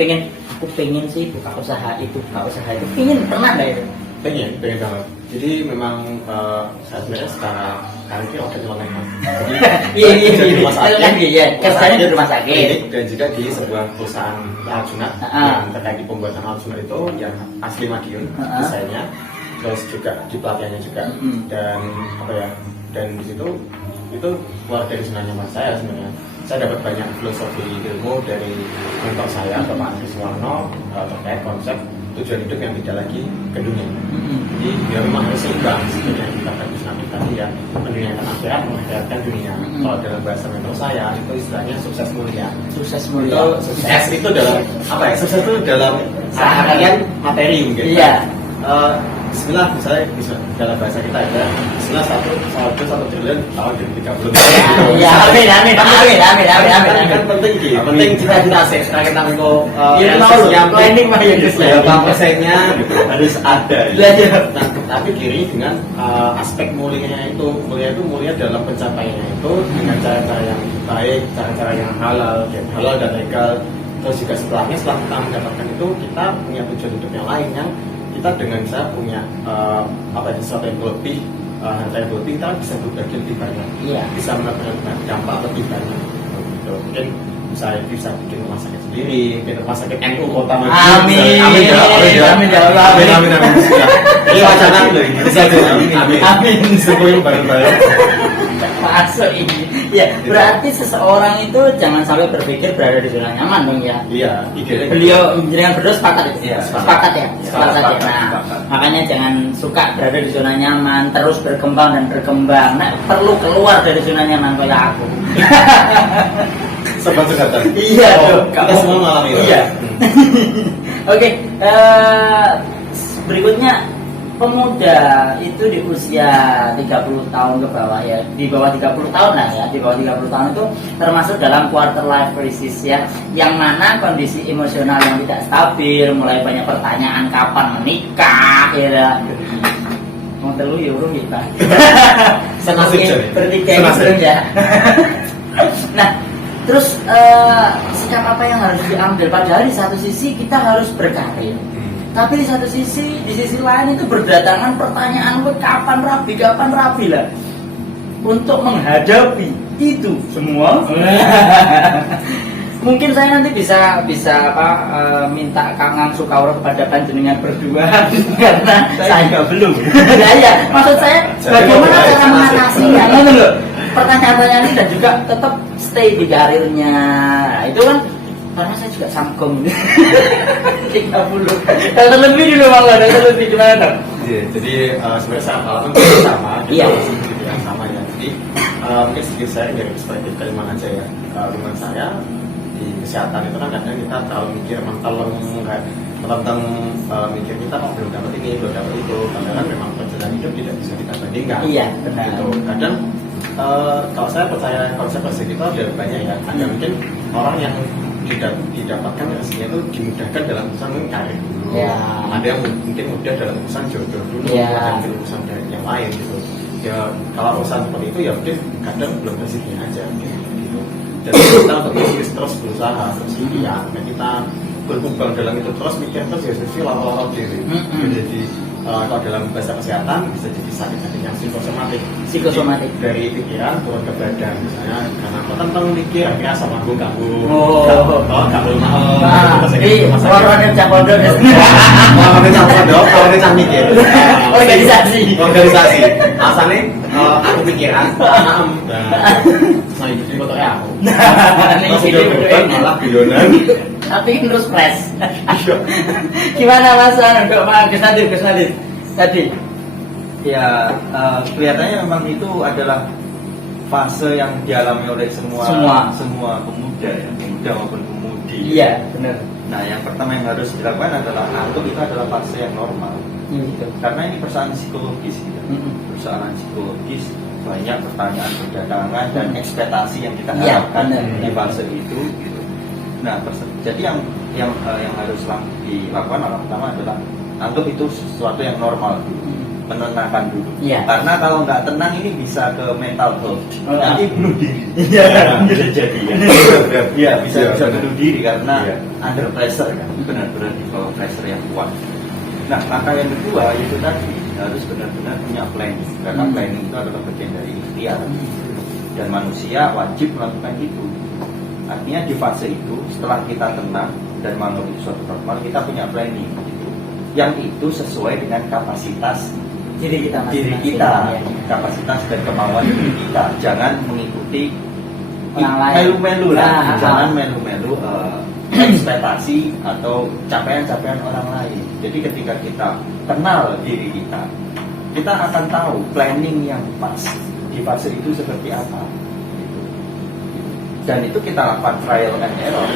aku pengen sih buka usaha itu, pernah nggak itu? Pengen banget. Jadi memang saya sebenarnya secara karir oke nyeleneh mas. Kerjanya di rumah sakit dan juga di sebuah perusahaan alat sunat yang terkait di pembuatan alat sunat itu yang asli Madiun desainnya, terus juga di pelatihannya juga dan di situ itu keluar dari zona nyaman saya sebenarnya. Saya dapat banyak filosofi ilmu dari mentor saya Bapak Andri Suwarno terkait konsep tujuan hidup yang tidak lagi ke dunia. Jadi ya memang harus seimbang sebenarnya kita harus tadi ya, menduniakan akhirat, mengakhiratkan dunia. Kalau dalam bahasa mentor saya itu istilahnya sukses mulia. Sukses itu dalam sukses itu dalam artian materi mungkin. Bismillah misalnya dalam bahasa kita ada Bismillah 1 triliun tahun 2030. Amin. Kan penting gitu. Penting cita-cita sekarang kita mau yang planning mah ya persennya harus ada. Tapi kiri dengan aspek mulianya itu mulia dalam pencapaiannya itu dengan cara-cara yang baik, cara-cara yang halal dan legal. Terus juga setelah kita mendapatkan itu kita punya tujuan hidup yang lain yang kita dengan saya punya sesuatu yang lebih harta yang lebih, kita bisa berbagi lebih banyak, bisa mendapatkan dampak lebih banyak. Mungkin bisa bikin rumah sakit sendiri, bikin rumah sakit NU Kota Madiun. Amin ya Allah. Ini wacana loh ini. Amin. Semuanya bareng-bareng. Masuk ini. Ya, berarti seseorang itu jangan sampai berpikir berada di zona nyaman dong ya. Iya, idealnya Beliau dengan berdua sepakat ya? Iya, Sepakat ya? Sepakat ya. sepakat, Nah, sepakat. makanya jangan suka berada di zona nyaman, terus berkembang dan berkembang. Nah, perlu keluar dari zona nyaman kayak aku. Sobat kesehatan. Iya, tuh. Kita semua mengalami itu. Iya. Oke, berikutnya pemuda itu di usia 30 tahun ke bawah ya, di bawah 30 tahun lah ya, di bawah 30 tahun itu termasuk dalam quarter life crisis ya, yang mana kondisi emosional yang tidak stabil, mulai banyak pertanyaan kapan menikah ya. Mau telu ya urung kita. Senasib, Semakin Joy. bertiga Senasib. belum ya. Nah, terus sikap apa yang harus diambil? Padahal di satu sisi kita harus berkarir, tapi di satu sisi, di sisi lain itu berdatangan pertanyaan, kapan rapi lah, untuk menghadapi itu semua. Mungkin saya nanti bisa minta Kang Sukauro kepada panjenengan berdua karena saya belum. Nah, ya, maksud saya bagaimana cara mengatasinya, gitu loh. Pertanyaan-pertanyaan ini dan juga tetap stay di karirnya. Nah, itu kan karena saya juga samkom 30. Kalau terlebih dulu malah, terlebih gimana dong? Iya, jadi sebenarnya sama alasan sama, Iya. yang sama ya. Jadi mungkin sedikit saya dari perspektif kalimat aja ya. Menurut saya di kesehatan itu kan kadang kita terlalu mikir tentang mikir kita belum dapat ini, belum dapat itu. Karena memang perjalanan hidup tidak bisa kita bandingkan. Iya, benar. Gitu. Kadang kalau saya percaya konsep positif itu ada banyak ya. Ada mungkin orang yang tidak didapatkan hasilnya itu dimudahkan dalam urusan karir dulu. Ya. Ada yang mungkin mudah dalam urusan jodoh dulu, Ya. ada mungkin urusan dari yang lain gitu. Ya kalau urusan seperti itu ya mungkin kadang belum rezekinya aja gitu. Jadi kita untuk terus berusaha, terus ikhtiar, kita berkembang dalam itu terus mikir terus ya sih lama-lama diri. Jadi kalau dalam bahasa kesehatan bisa jadi sakit-sakit yang psikosomatik. Psikosomatik. Jadi, dari pikiran turun ke badan misalnya karena tentang mikir akhirnya sama ganggu nggak boleh mau Orang-orang yang pondok kalau cah mikir organisasi. asalnya aku pikiran nah itu fotonya aku Ini sudah bukan malah bilonan. tapi terus fresh. Gimana Mas untuk Gus Nadif tadi? Ya, kelihatannya memang itu adalah fase yang dialami oleh semua pemuda ya, pemuda maupun pemudi. Iya, benar. Nah, yang pertama yang harus dilakukan adalah anggap itu adalah fase yang normal. Gitu. Karena ini persoalan psikologis gitu. Persoalan psikologis, banyak pertanyaan berdatangan dan ekspektasi yang kita Iya, harapkan benar. di fase itu gitu. Nah, jadi yang harus dilakukan pertama adalah anggap itu sesuatu yang normal dulu. Menenangkan dulu. Iya. Karena kalau nggak tenang ini bisa ke mental health. Nanti bunuh diri. Iya, bisa jadi ya. Iya, bisa Iya, bunuh diri karena Iya. under pressure kan, benar-benar di bawah pressure yang kuat. Nah, langkah yang kedua itu tadi harus benar-benar punya planning. Karena planning itu adalah bagian dari ikhtiar. Dan manusia wajib melakukan itu. Artinya di fase itu setelah kita tenang dan menganggap itu suatu normal, kita punya planning gitu. Yang itu sesuai dengan kapasitas Diri kita diri masing-masing. kita, Ya. kapasitas dan kemauan diri kita. Jangan mengikuti Orang lain. melu-melu lah, Nah, jangan melu-melu ekspektasi atau capaian-capaian orang lain. Jadi ketika kita kenal diri kita, kita akan tahu planning yang pas di fase itu seperti apa. Gitu. Dan itu kita lakukan trial and error.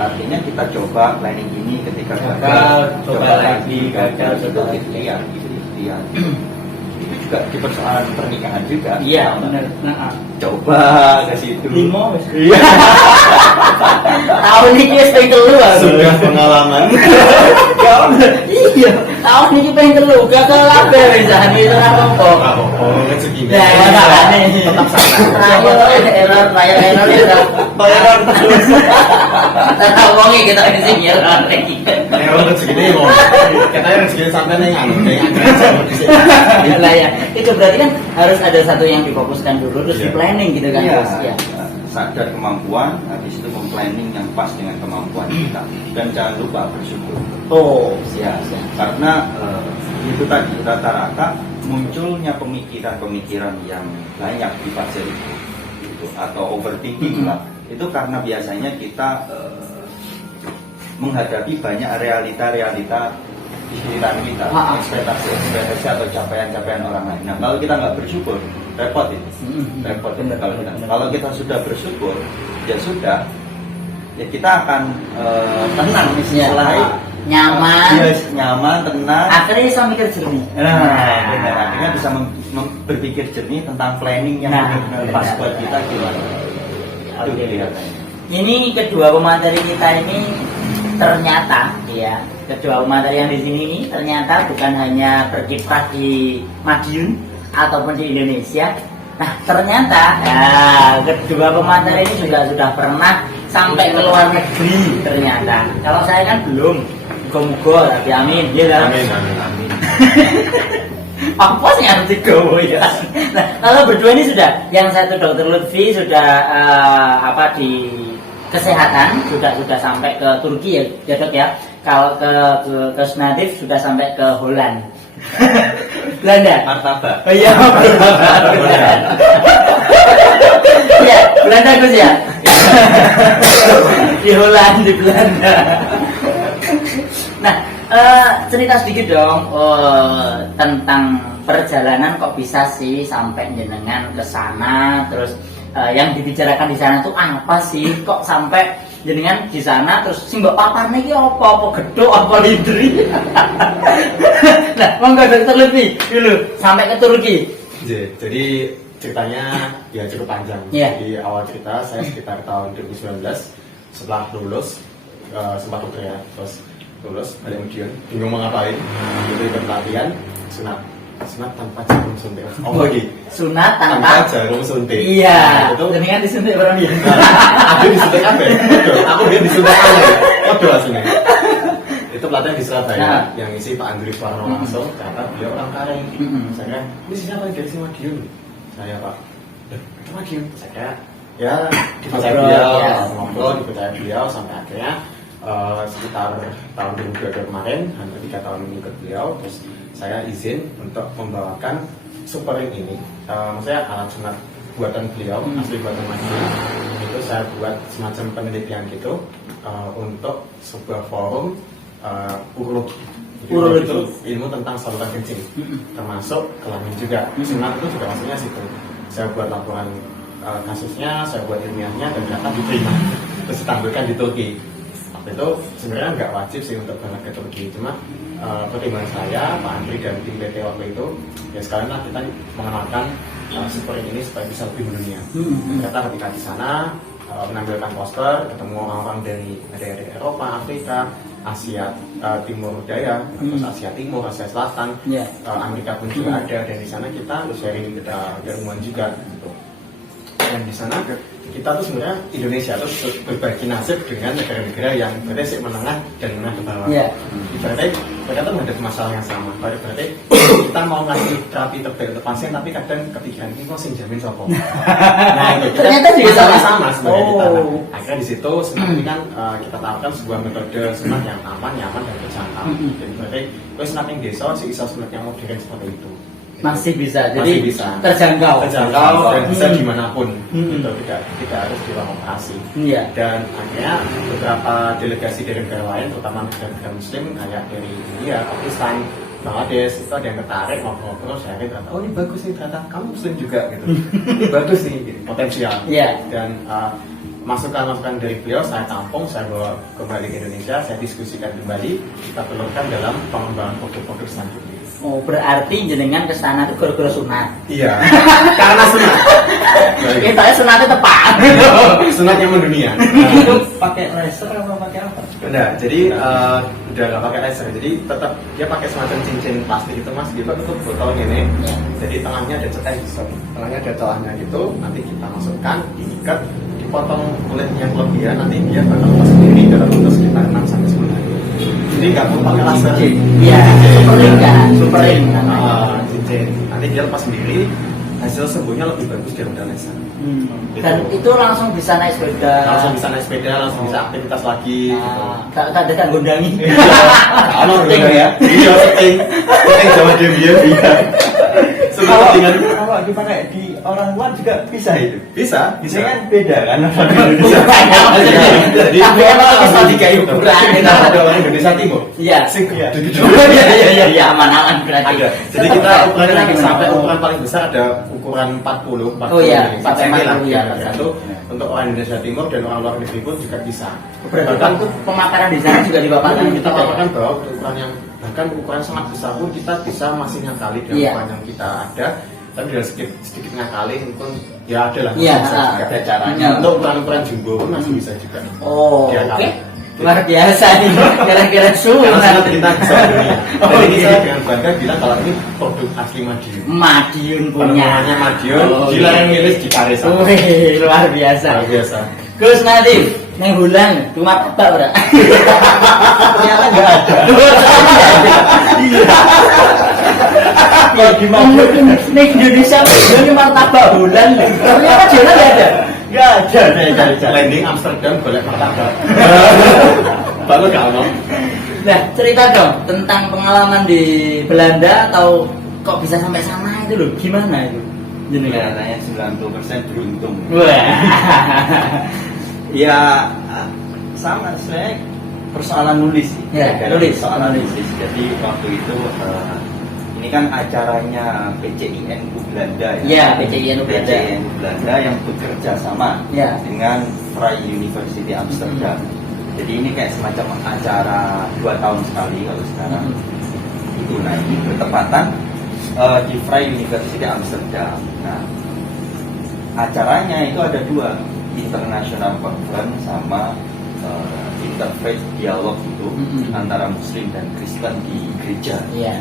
Artinya kita coba planning ini ketika Gagal, coba lagi, gagal, itu coba lagi. ikhtiar, itu ikhtiar. Itu juga di persoalan pernikahan juga. Iya, benar. Nah, Coba ke situ. limo wis. Iya. Tahun ini wis pengen telu aku. Sudah pengalaman. Iya, tahun ini pengen telu, gagal kabeh wis jane itu ora apa-apa. Rezeki. Ya, makane Tetap sana. error ya. Bayaran terus. Tahu wong iki kita ini sing error iki. Emang rezeki ini mau. Katanya rezeki sampai nih Lah ya, itu berarti kan harus ada satu yang difokuskan dulu terus di Iya. planning gitu kan. Iya, Terus, ya. sadar kemampuan, habis itu memplanning yang pas dengan kemampuan kita. Dan jangan lupa bersyukur. Oh, Ya, karena itu tadi rata-rata munculnya pemikiran-pemikiran yang banyak di fase itu gitu, atau overthinking lah, itu karena biasanya kita menghadapi banyak realita-realita di sekitar kita, ekspektasi atau capaian-capaian orang lain. Nah, kalau kita nggak bersyukur, repot itu, repot. Kalau kita sudah bersyukur, ya sudah, ya kita akan tenang Ya, nyaman, nyaman, tenang. akhirnya bisa mikir jernih. Benar, akhirnya bisa berpikir jernih tentang planning yang benar-benar pas buat kita gimana. Itu kelihatannya. Ini kedua pemateri kita ini ternyata, ya, kedua pemateri yang di sini ini ternyata bukan hanya berkiprah di Madiun ataupun di Indonesia. Nah, ternyata kedua pemateri ini sudah pernah sampai ke luar negeri ternyata. Kalau saya kan belum. Muga-muga, tapi amin. Ya, Amin. apa sih harus digowo ya? Nah, kalau berdua ini sudah, yang satu Dr. Lutfi sudah di kesehatan sudah sampai ke Turki ya Dok ya. Kalau ke Snatif sudah sampai ke Holland. Belanda. Martabak. Oh iya, Iya, Belanda Gus ya. Di Holland, di Belanda. Nah, cerita sedikit dong tentang perjalanan kok bisa sih sampai jenengan ke sana, terus yang dibicarakan di sana tuh apa sih? Kok sampai jenengan di sana terus simbok paparnya iki apa gedhok apa lindri? Nah, monggo Dokter Lutfi dulu sampai ke Turki. Jadi ceritanya ya cukup panjang. Yeah. Di awal cerita saya sekitar tahun 2019 setelah lulus sempat ya, terus lulus balik ujian bingung mau ngapain, jadi ikut pelatihan sunat tanpa jarum suntik. Oh lagi Sunat tanpa tanpa jarum suntik. iya, Nah, itu jenengan disuntik berapa ya? aku disuntik apa? Aku dia disuntik apa? Kode aslinya. Itu pelatihan di Surabaya Nah. yang isi Pak Andri Suwarno langsung, ternyata beliau orang Kareng. Saya ini siapa yang dari sini Madiun? Saya Pak. Itu Madiun. Saya ya dipercaya beliau, ngobrol dipercaya beliau sampai akhirnya sekitar tahun 2022 kemarin, hampir 3 tahun mengikut beliau, terus saya izin untuk membawakan super ring ini. Maksudnya alat sunat buatan beliau, asli buatan Madiun. Itu saya buat semacam penelitian gitu untuk sebuah forum urologi. Urologi Itu ilmu tentang saluran kencing, termasuk kelamin juga. Sunat itu juga maksudnya situ. Saya buat laporan kasusnya, saya buat ilmiahnya, dan ternyata diterima, terus ditampilkan di Turki. Waktu itu sebenarnya nggak wajib sih untuk berangkat ke Turki, cuma pertimbangan saya, Pak Andri dan tim PT waktu itu, ya sekalian lah kita mengenalkan super ini supaya bisa lebih mendunia. Ternyata ketika di sana menampilkan poster, ketemu orang-orang dari Eropa, Afrika, Asia Timur Daya, terus Asia Timur, Asia Selatan, Amerika pun juga ada, dan di sana kita sharing, kita ilmuwan juga gitu. Dan di sana kita tuh sebenarnya Indonesia tuh berbagi nasib dengan negara-negara yang berarti menengah dan menengah ke bawah. Berarti mereka tuh menghadapi masalah yang sama. Berarti kita mau ngasih terapi terbaik untuk pasien, tapi kadang kepikiran ini kok sing jamin sopo. Nah itu ternyata juga sama sebenarnya kita. Nah, akhirnya di situ sebenarnya kan kita tawarkan sebuah metode sunat yang aman, nyaman dan terjangkau. Jadi berarti kalau sunat yang desa sih bisa sunat yang modern seperti itu. Masih bisa, jadi Masih bisa. terjangkau Dan bisa dimanapun, gitu, tidak harus di ruang operasi. Iya. Dan akhirnya beberapa delegasi dari negara lain, terutama negara Muslim kayak dari India, Pakistan, Bangladesh, itu ada yang tertarik ngobrol-ngobrol, saya ternyata, oh ini bagus nih, ternyata kamu Muslim juga gitu. Ini bagus nih, gitu, potensial. Iya. Dan masukan-masukan dari beliau saya tampung, saya bawa kembali ke Indonesia, saya diskusikan kembali, kita telurkan dalam pengembangan produk-produk selanjutnya. Oh, berarti jenengan ke sana itu gara-gara sunat. Iya, karena sunat. Kita sunatnya tepat. Sunat yang mendunia. Itu pakai laser atau pakai apa? Udah, jadi udah nggak pakai laser, jadi tetap dia pakai semacam cincin plastik itu mas, gitu untuk botol ini. Jadi tengahnya ada tengahnya ada celahnya gitu, nanti kita masukkan, diikat, dipotong kulit yang kelebihan, nanti dia bakal lepas sendiri dalam waktu sekitar 6 sampai 10 hari. Jadi nggak perlu pakai laser. Iya, super ring kan, super ring. Cincin, nanti dia lepas sendiri, hasil sembuhnya lebih bagus daripada laser. Dan itu langsung bisa naik sepeda. Langsung bisa naik sepeda, langsung bisa aktivitas lagi. Tak ada gondangi. Setting ya. Iya, setting Jawa Dewi ya. Tinggalnya kalau dipakai di orang luar juga bisa itu. Bisa, Bisa kan beda kan orang Bukan, maksudnya. Tapi emang bisa dikai ukuran. Kita ada orang Indonesia Timur. Iya. Sing Iya. gede-gede. Iya, aman-aman berarti. Ada. Jadi kita ukurannya Lagi sampai mau. ukuran paling besar ada ukuran 40 Oh iya, sampai 40 ya. Satu untuk orang Indonesia Timur dan orang luar negeri pun juga bisa. Berarti waktu pemaparan di sana juga dipaparkan kita gitu. paparkan bahwa untuk ukuran yang bahkan ukuran sangat besar pun kita bisa masih ngakali dengan Iya. ukuran yang kita ada. Tapi dengan sedikit ngakali pun ya ada lah. Iya, bisa juga. ada caranya. Untuk ukuran jumbo pun masih bisa juga. Oh, Dia oke. kali. Luar biasa nih. Kira-kira Karena sulit. sangat kita bisa dunia. Oh, Jadi iya. kita dengan bangga bilang kalau ini produk asli Madiun. Madiun Kalau punya. namanya Madiun, Oh, gila iya. yang ngilis di Paris. Wih, luar biasa. Luar biasa. Gus Nadif, neng bulan cuma apa ora? Ternyata nggak ada. Kalau di Madiun, neng Indonesia ini martabak bulan. Ternyata Jalan nggak ada. Nggak ada saya cari-cari. Landing Amsterdam boleh martabak. Baru gak ono. Nah, cerita dong tentang pengalaman di Belanda atau kok bisa sampai sana itu loh, gimana itu? Jenengan. Kelihatannya 90% beruntung. Wah. Ya sama saya persoalan nulis sih. Ya, Gara-gara nulis, persoalan nulis. nulis. Jadi waktu itu ini kan acaranya PCINU Belanda Ya, PCINU Belanda. PCINU Belanda yang bekerja sama Ya. dengan Vrije University Amsterdam. Jadi ini kayak semacam acara 2 tahun sekali kalau sekarang. Itu nah ini bertepatan di Vrije University Amsterdam. Nah, acaranya itu ada 2, International Conference sama Interfaith Dialog itu antara Muslim dan Kristen di gereja. Iya.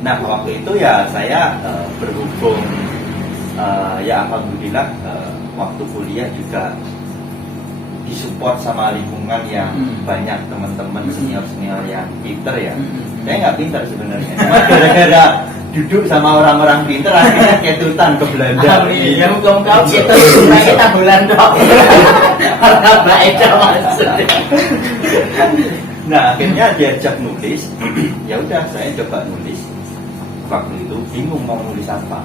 Nah waktu itu ya saya berhubung ya alhamdulillah waktu kuliah juga disupport sama lingkungan yang banyak teman-teman senior-senior yang pinter ya. Saya nggak pinter sebenarnya. Cuma gara-gara duduk sama orang-orang pinter akhirnya ketutan ke Belanda. Amin. Ya muka-muka kita kita bulan dong. Karena baik maksudnya. Nah akhirnya diajak nulis. Ya udah saya coba nulis. Waktu itu bingung mau nulis apa.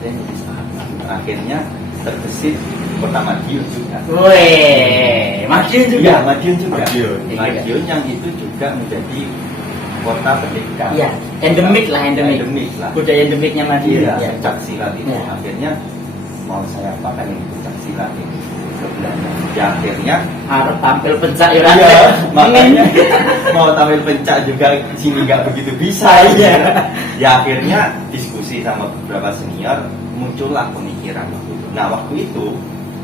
Saya nulis apa. Akhirnya terbesit kota Madiun juga. Weh, Madiun juga. Iya, Madiun juga. Madiun. Madiun yang itu juga menjadi kota pendidikan. Iya, endemik lah, endemik. Endemik lah. Budaya endemiknya Madiun. Iya, Ya. pencak silat itu. Iya. Akhirnya mau saya apakan ini pencak silat ini ke Belanda. Ya akhirnya Harus tampil pencak ya. iya, makanya mau tampil pencak juga di sini nggak begitu bisa. Iya. Ya akhirnya diskusi sama beberapa senior muncullah pemikiran waktu itu. Nah waktu itu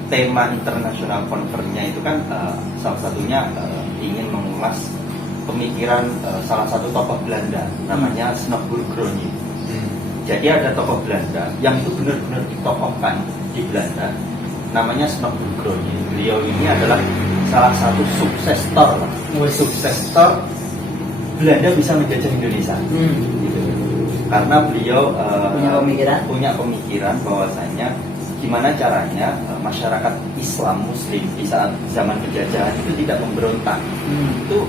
tema internasional conference-nya itu kan salah satunya ingin mengulas pemikiran salah satu tokoh Belanda namanya Snobboer Groningen. Jadi ada tokoh Belanda yang itu benar-benar ditokohkan di Belanda namanya Snobboer Groningen. Beliau ini adalah salah satu suksesor Belanda bisa menjajah Indonesia. Gitu. Karena beliau punya pemikiran bahwasanya gimana caranya masyarakat Islam Muslim di saat zaman penjajahan itu tidak memberontak. Itu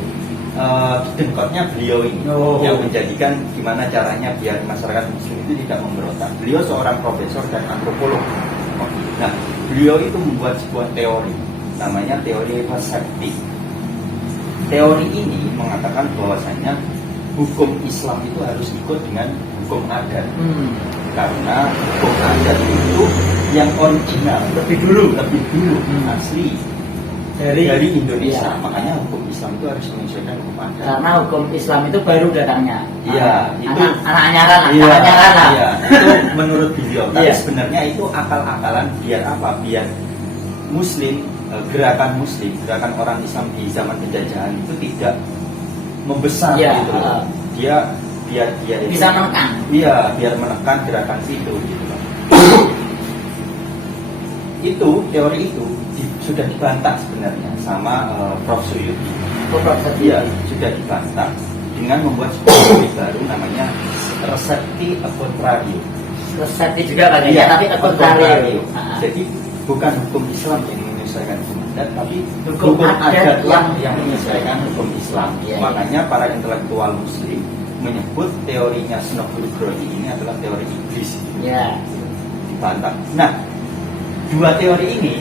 dengkotnya beliau ini yang menjadikan gimana caranya biar masyarakat Muslim itu tidak memberontak. Beliau seorang profesor dan antropolog. Nah, beliau itu membuat sebuah teori namanya teori perseptif. Teori ini mengatakan bahwasanya hukum Islam itu harus ikut dengan hukum adat. Karena hukum adat itu yang original lebih dulu asli dari Indonesia. Iya. Makanya hukum Islam itu harus menyesuaikan hukum adat. Karena hukum Islam itu baru datangnya. Iya, itu anak-anyaran lah. Iya, Anak-anyaran lah. iya, itu menurut beliau. Tapi Iya. sebenarnya itu akal-akalan biar apa? Biar Muslim, gerakan Muslim, gerakan orang Islam di zaman penjajahan itu tidak membesar Iya, gitu loh. Biar dia Bisa menekan. Iya, biar menekan gerakan itu gitu loh. Itu teori itu sudah dibantah sebenarnya sama Prof. Suyuti. Iya, sudah dibantah dengan membuat sebuah teori baru namanya resepti a contrario. Resepti juga banyaknya, tapi a contrario. Jadi bukan hukum Islam yang menyesuaikan hukum adat, tapi Hukum hukum adat adat yang menyesuaikan hukum Islam. Iya, Makanya para intelektual Muslim menyebut teorinya Snowball-Crowley ini adalah teori iblis. Ya. Dibantah. Nah, dua teori ini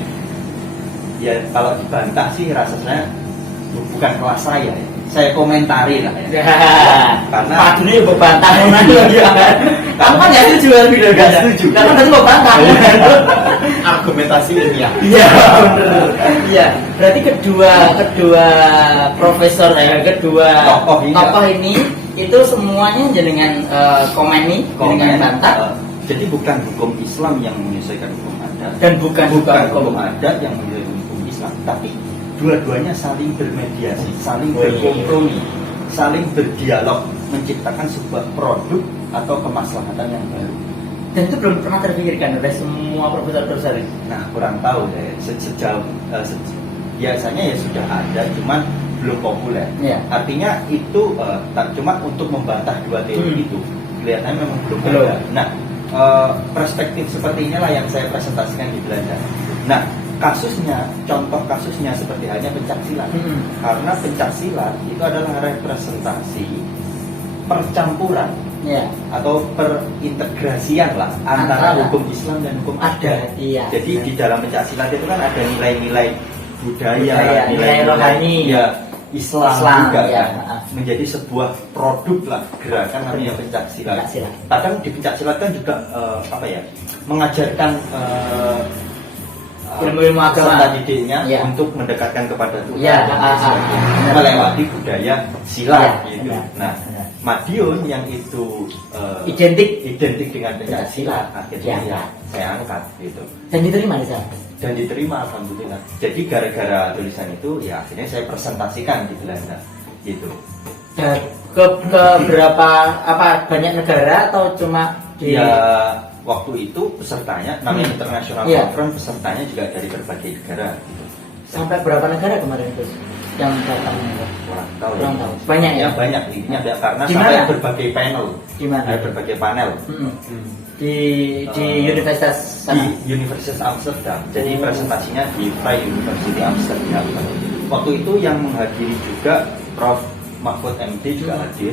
ya kalau dibantah sih rasanya bukan kelas saya ya. Saya komentari lah ya. Karena Karena Pak Duni berbantah ya. Kamu kan nggak setuju kan video Nggak setuju. Karena tadi berbantah. argumentasi ilmiah. Iya benar. Iya. Berarti kedua profesor kedua Tokoh ini itu semuanya dengan komen nih dengan bantah. Jadi bukan hukum Islam yang menyelesaikan hukum adat Dan bukan hukum adat yang menyelesaikan hukum Islam, tapi dua-duanya saling bermediasi, saling Oh, iya. berkompromi, saling berdialog, menciptakan sebuah produk atau kemaslahatan yang baru. Dan itu belum pernah terpikirkan oleh semua profesor-profesor ini. Nah, kurang tahu deh sejauh biasanya ya sudah ada, cuman belum populer. Iya. Artinya itu tak cuma untuk membantah dua teori itu, kelihatannya memang belum Belum. ada. Nah, perspektif seperti inilah yang saya presentasikan di Belanda. Nah, contoh kasusnya seperti halnya pencaksilat. Karena pencaksilat itu adalah representasi percampuran Ya. atau perintegrasian lah antara hukum Islam dan hukum adat. Iya. Jadi di dalam pencaksilat itu kan ada nilai-nilai budaya, nilai rohani. ya Islam juga ya. kan. Menjadi sebuah produk lah gerakan namanya pencaksilat. Kadang di pencaksilat kan juga mengajarkan ilmu-ilmu agama serta didiknya Ya. untuk mendekatkan kepada Tuhan Ya, dan benar. melewati budaya silat Ya, gitu. benar. Nah, Benar. Madiun yang itu identik dengan pencaksilat akhirnya Ya. ya saya angkat gitu dan diterima di sana. dan diterima alhamdulillah. Jadi gara-gara tulisan itu ya akhirnya saya presentasikan di Belanda gitu. Dan ke berapa banyak negara atau cuma di Ya waktu itu pesertanya namanya international Iya. conference, pesertanya juga dari berbagai negara gitu. sampai berapa negara kemarin itu yang datang? Kurang tahu Kurang tahu. Banyak ya? banyak ini ada karena Di sampai mana? berbagai panel. Di mana? Ada berbagai panel Di universitas sana. di Universitas Amsterdam. Jadi presentasinya di Vrije University Amsterdam. Waktu itu yang menghadiri juga Prof. Mahfud MD juga hadir,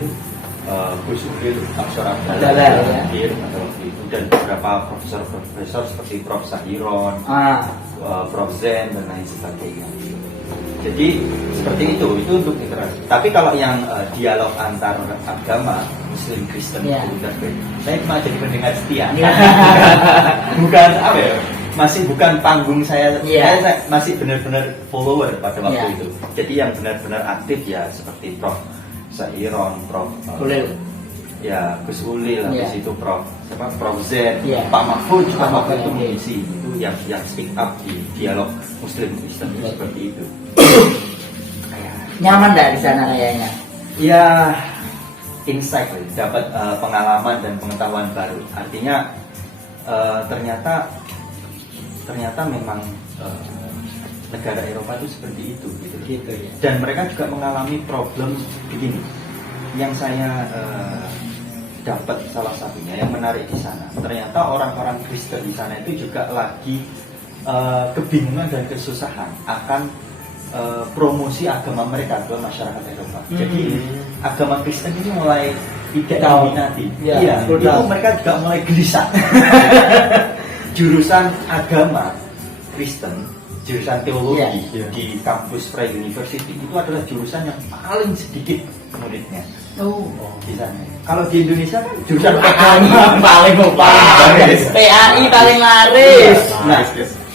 Gus Ulil Aksara Abdallah, ya. hadir pada waktu itu, dan beberapa profesor seperti Prof. Sahiron, Prof. Zen dan lain sebagainya. Jadi seperti itu untuk interaksi. Tapi kalau yang dialog antar agama Muslim Kristen Ya. itu saya cuma jadi pendengar setia. Bukan apa ya? Masih bukan panggung saya. Ya. Saya masih benar-benar follower pada waktu Ya. itu. Jadi yang benar-benar aktif ya seperti Prof. Sahiron, Prof. Ulil. Ya, Gus Ulil, Ya. habis itu Prof. Zen, Ya. Pak Mahfud juga Pak waktu Mahfud, itu oke. mengisi itu yang speak up di dialog Muslim Kristen Ya. seperti itu. Nyaman nggak di sana kayaknya? Ya, insight, dapat pengalaman dan pengetahuan baru. Artinya ternyata memang negara Eropa itu seperti itu gitu. Gitu ya. Dan mereka juga mengalami problem begini. Yang saya dapat salah satunya yang menarik di sana. Ternyata orang-orang Kristen di sana itu juga lagi kebingungan dan kesusahan akan promosi agama mereka ke masyarakat Eropa. Jadi agama Kristen ini mulai tidak Down. diminati. Ya, Iya, betul. itu mereka juga mulai gelisah. Jurusan agama Kristen, jurusan teologi Ya. di kampus Vrije University itu adalah jurusan yang paling sedikit muridnya di sana. Kalau di Indonesia kan jurusan agama paling laris. PAI paling laris. Nah,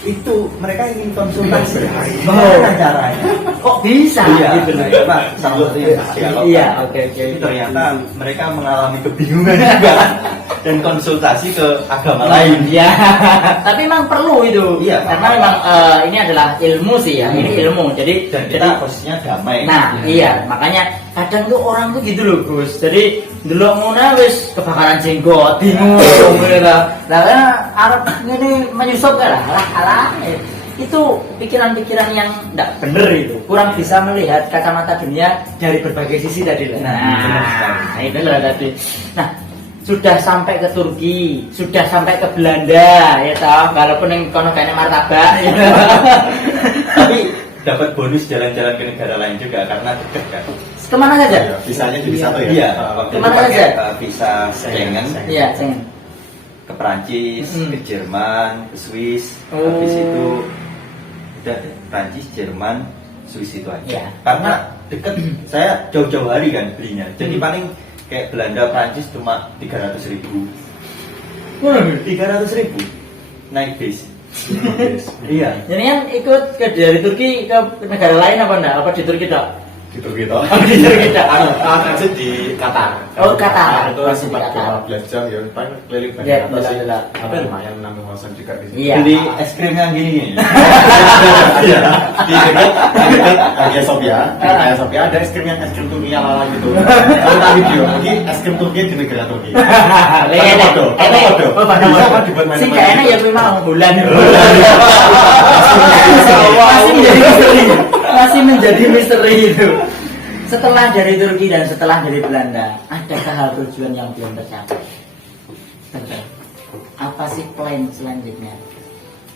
itu mereka ingin konsultasi. Oh. Bagaimana caranya? Kok bisa? Iya, Gitu. nah, itu Pak, salah satu yang dialogkan. Iya, oke. Jadi ternyata mereka mengalami kebingungan juga dan konsultasi ke agama lain. Iya. Tapi memang perlu itu. Iya. Karena memang ini adalah ilmu sih ya. Ini ilmu. Jadi Dan kita posisinya damai. Nah, iya, makanya kadang tuh orang tuh gitu loh, Gus. Jadi dulu ngono wis kebakaran jenggot, bingung ngono lah. Lah kan arep ngene menyusup kan lah. Itu pikiran-pikiran yang enggak bener itu. Kurang bisa melihat kacamata dunia dari berbagai sisi tadi lah. Nah, itu lah tadi. Nah, sudah sampai ke Turki, sudah sampai ke Belanda, ya toh, walaupun yang kono kayaknya martabak. Tapi dapat bonus jalan-jalan ke negara lain juga karena dekat kan. Kemana saja? Iya, visanya jadi satu ya. Iya, waktu itu Kemana pakai aja? visa Schengen Iya, Schengen. ke Perancis, ke Jerman, ke Swiss. Oh. Habis itu udah deh, Perancis, Jerman, Swiss itu aja. Iya. Karena deket, saya jauh-jauh hari kan belinya. Jadi paling kayak Belanda, Perancis cuma 300.000. 300.000 naik bis. Iya. Jadi kan ikut dari Turki ke negara lain apa enggak? Apa di Turki dok? Gitu gitu. Di Turki dok. Transit di Qatar. Oh, Qatar. Itu Transit di sempat Qatar. 12 jam ya, paling keliling Iya, banyak sih. betul. Tapi lumayan nambah wawasan juga di sini. Iya. Beli es krim yang gini. Iya. Di dekat Hagia Sophia. Di Hagia Sophia ada es krim yang es krim Turki ala gitu. Kalau tak video, ini es krim Turki di negara Turki. Sih kayaknya ya memang bulan. Masih menjadi misteri itu. Setelah dari Turki dan setelah dari Belanda, adakah hal tujuan yang belum tercapai? Apa sih plan selanjutnya?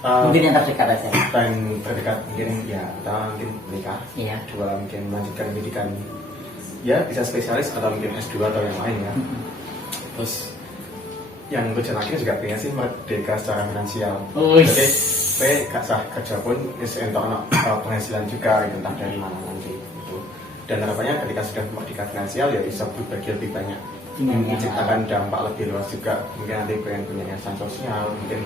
Mungkin yang terdekat aja. Plan terdekat mungkin ya pertama mungkin menikah. Iya. Dua mungkin melanjutkan pendidikan. Ya bisa spesialis atau mungkin S2 atau yang lain ya. Terus yang tujuan akhirnya juga pengen sih merdeka secara finansial. Jadi saya gak sah kerja pun untuk penghasilan juga gitu, entah dari mana nanti gitu. Dan harapannya ketika sudah merdeka finansial ya bisa berbagi lebih banyak, menciptakan dampak lebih luas juga. Mungkin nanti pengen punya yayasan sosial, mungkin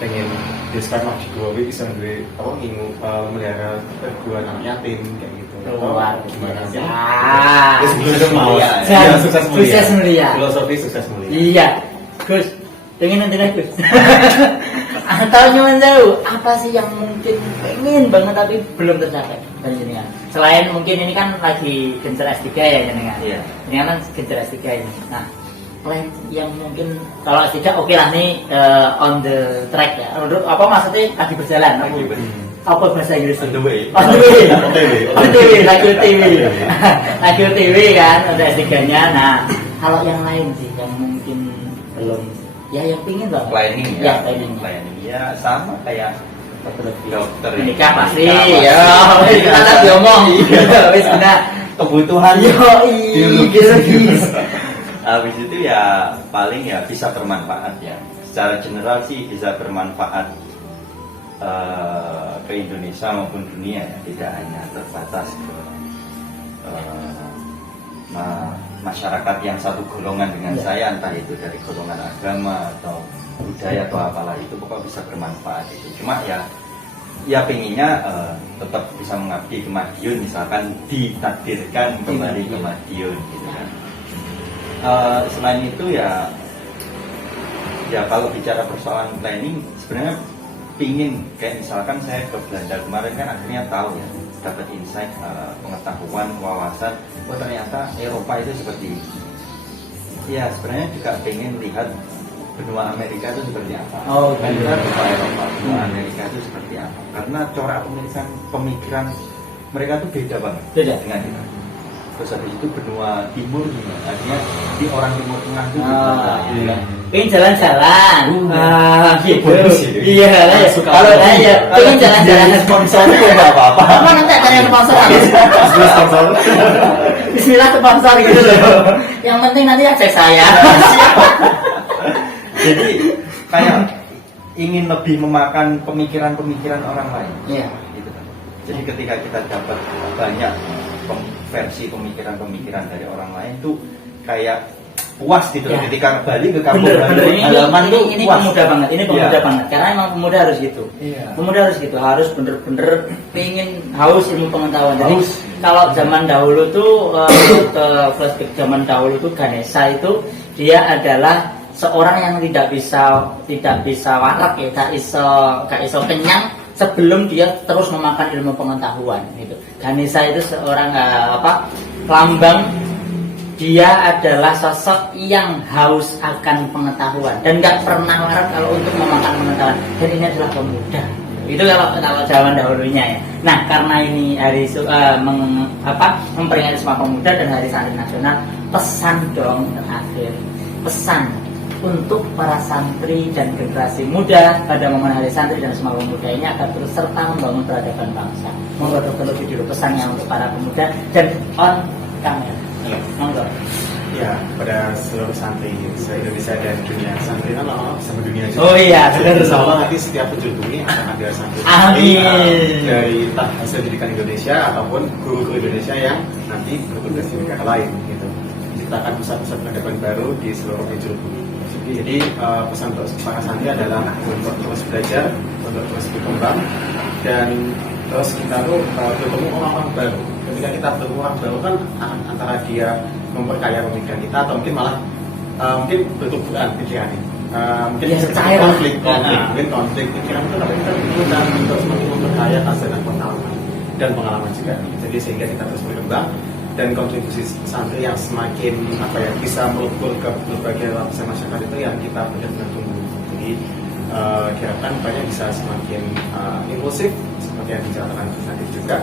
pengen despite of glory bisa duwe apa ngingu melihara ribuan anak yatim kayak gitu. Luar Gimana biasa. ya? Sukses mau. Iya, Ya, sukses mulia. Sukses mulia. Filosofi sukses mulia. Iya, Gus. Pengen nanti lagi Gus. Atau cuma jauh, apa sih yang mungkin pengen banget tapi belum tercapai dari jenengan? Selain mungkin ini kan lagi gencar S3 ya jenengan. Iya. Jenengan kan gencar S3 ini. Nah, plan yang mungkin kalau S3 oke lah nih on the track ya. Menurut apa maksudnya lagi berjalan? Apa bahasa Inggris? On the way. On the way. OTW. OTW, lagi OTW. Lagi OTW kan, udah S3-nya. Nah, kalau yang lain sih yang mungkin belum, ya yang pingin banget. Planning Ya, ya. planning. Planning ya sama kayak dokter. Menikah pasti, Menikah ya. pasti. Kita tadi ngomong. Wis benar. Kebutuhan Yo, biologis. habis itu ya paling ya bisa bermanfaat ya. Secara general sih bisa bermanfaat ke Indonesia maupun dunia ya, tidak hanya terbatas ke masyarakat yang satu golongan dengan Ya. saya, entah itu dari golongan agama atau budaya atau apalah itu, pokoknya bisa bermanfaat itu. Cuma ya pengennya tetap bisa mengabdi ke Madiun, misalkan ditakdirkan kembali ke Madiun gitu kan. Selain itu ya kalau bicara persoalan planning, sebenarnya pingin kayak misalkan saya ke Belanda kemarin kan akhirnya tahu ya, dapat insight, pengetahuan, wawasan, oh ternyata Eropa itu seperti ini. Ya sebenarnya juga pengen lihat benua Amerika itu seperti apa. Oh, kan kita benua Eropa, benua Amerika itu seperti apa. Karena corak pemikiran mereka tuh beda banget Beda. dengan kita. Terus habis itu benua timur juga, artinya di orang timur tengah itu Pengen jalan-jalan. Gitu. Bonus itu. Iya, lah ya. Kalau aja pengen jalan-jalan sponsor itu nggak apa-apa. Apa nanti ada yang sponsor? Sponsor. Bismillah sponsor gitu loh. Yang penting nanti akses saya. Jadi kayak ingin lebih memakan pemikiran-pemikiran orang lain. Iya. Gitu kan. Jadi ketika kita dapat banyak versi pemikiran-pemikiran dari orang lain tuh kayak puas gitu. Ya. Ketika balik ke kampung Bener, halaman tuh ini puas. pemuda banget, ini pemuda Iya. banget. Karena emang pemuda harus gitu. Iya. Pemuda harus gitu, harus bener-bener pengen haus ilmu pengetahuan. Jadi Haus. kalau zaman dahulu tuh ke flashback zaman dahulu tuh Ganesha itu dia adalah seorang yang tidak bisa warak ya, gak iso kenyang sebelum dia terus memakan ilmu pengetahuan gitu. Ganesha itu seorang lambang, dia adalah sosok yang haus akan pengetahuan dan nggak pernah warak kalau untuk memakan pengetahuan. Dan ini adalah pemuda. Itu kalau zaman dahulunya ya. Nah, karena ini hari memperingati Sumpah Pemuda dan Hari Santri Nasional, pesan dong terakhir, pesan untuk para santri dan generasi muda pada momen Hari Santri dan Sumpah Pemuda ini agar terus serta membangun peradaban bangsa. Monggo Dr. lebih dulu pesannya untuk para pemuda dan on kamera. Iya. Monggo. Ya, pada seluruh santri se-Indonesia dan dunia. Santri kan lama sama dunia juga. Oh iya, benar. Insya Allah nanti setiap penjuru bumi akan ada santri. Amin. Dari entah hasil pendidikan Indonesia ataupun guru-guru Indonesia yang nanti bertugas di negara lain gitu. Ciptakan pusat-pusat peradaban baru di seluruh penjuru bumi. Jadi pesan untuk para santri adalah untuk terus belajar, untuk terus berkembang, dan terus kita tuh bertemu orang-orang baru. Ketika kita bertemu orang baru kan antara dia memperkaya pemikiran kita atau mungkin malah mungkin bertumbuhan pikirannya. Mungkin Ya, cair. konflik pikiran itu tapi kita bertumbuh untuk semakin memperkaya hasil dan pengalaman juga. Jadi sehingga kita terus berkembang dan kontribusi santri yang semakin bisa melebur ke berbagai lapisan masyarakat itu yang kita benar-benar tunggu. Jadi diharapkan banyak bisa semakin inklusif seperti yang dijelaskan nanti juga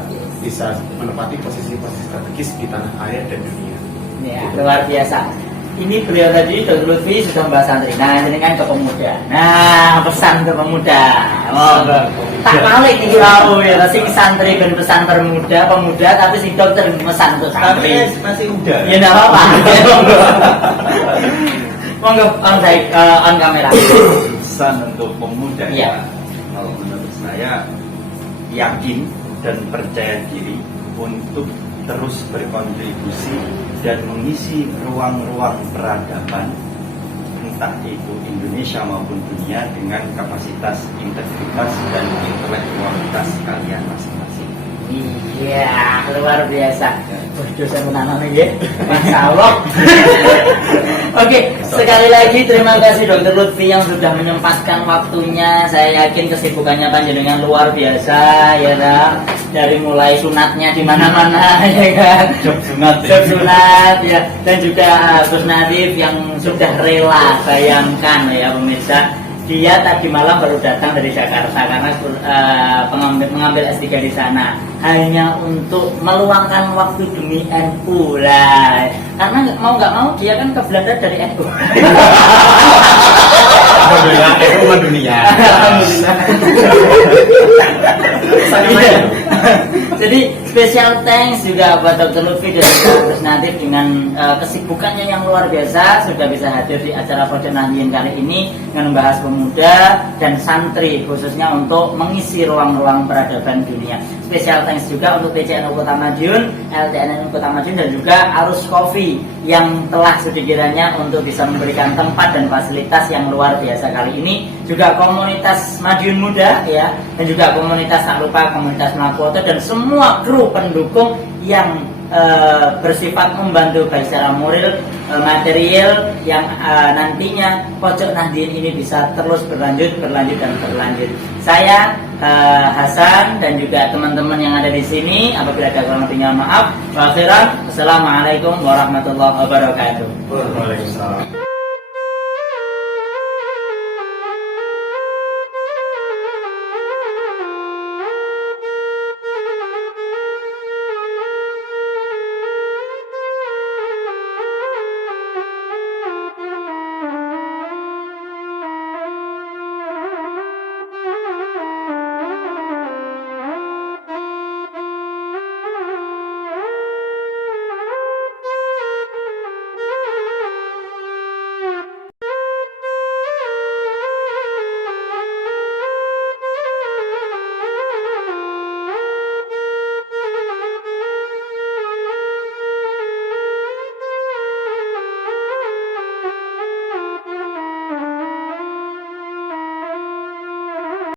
bisa menempati posisi-posisi strategis di tanah air dan dunia. Ya, luar biasa. Ini beliau tadi, Dr. Lutfi sudah membahas santri. Nah, ini kan ke pemuda. Nah, pesan ke pemuda. Oh, tak balik nih tahu ya, sing santri dan pesan pemuda, tapi sing dokter pesan untuk santri. Tapi masih muda. Ya enggak apa-apa. Monggo on kamera. Pesan untuk pemuda Iya. ya, kalau menurut saya yakin dan percaya diri untuk terus berkontribusi dan mengisi ruang-ruang peradaban entah itu Indonesia maupun dunia dengan kapasitas, integritas dan intelektualitas kalian masing-masing. Iya, luar biasa. Waduh, saya menanam ya. Masya Allah. Oke, sekali lagi terima kasih Dr. Lutfi yang sudah menyempatkan waktunya. Saya yakin kesibukannya panjenengan luar biasa ya kan. Dari mulai sunatnya di mana-mana ya kan. Job sunat ya. Dan juga Gus Nadif yang sudah rela, bayangkan ya pemirsa. Dia tadi malam baru datang dari Jakarta karena mengambil S3 di sana hanya untuk meluangkan waktu demi NU lah. Karena mau nggak mau dia kan ke Belanda dari NU. Alhamdulillah, itu mah dunia. Alhamdulillah. Iya. Jadi special thanks juga buat Dr. Lutfi dan Gus Nadif dengan kesibukannya yang luar biasa sudah bisa hadir di acara Pojok Nahdien kali ini dengan membahas pemuda dan santri khususnya untuk mengisi ruang-ruang peradaban dunia. Special thanks juga untuk TCNU Kota Madiun, LTNNU Kota Madiun dan juga Arus Coffee yang telah sedikiranya untuk bisa memberikan tempat dan fasilitas yang luar biasa kali ini. Juga komunitas Madiun Muda ya, dan juga komunitas tak lupa komunitas Makoto dan semua kru pendukung yang bersifat membantu baik secara moral, material yang nantinya Pojok Nahdien ini bisa terus berlanjut dan berlanjut. Saya Hasan dan juga teman-teman yang ada di sini, apabila ada kurang lebihnya maaf. Wa akhiran, assalamualaikum warahmatullahi wabarakatuh. Waalaikumsalam.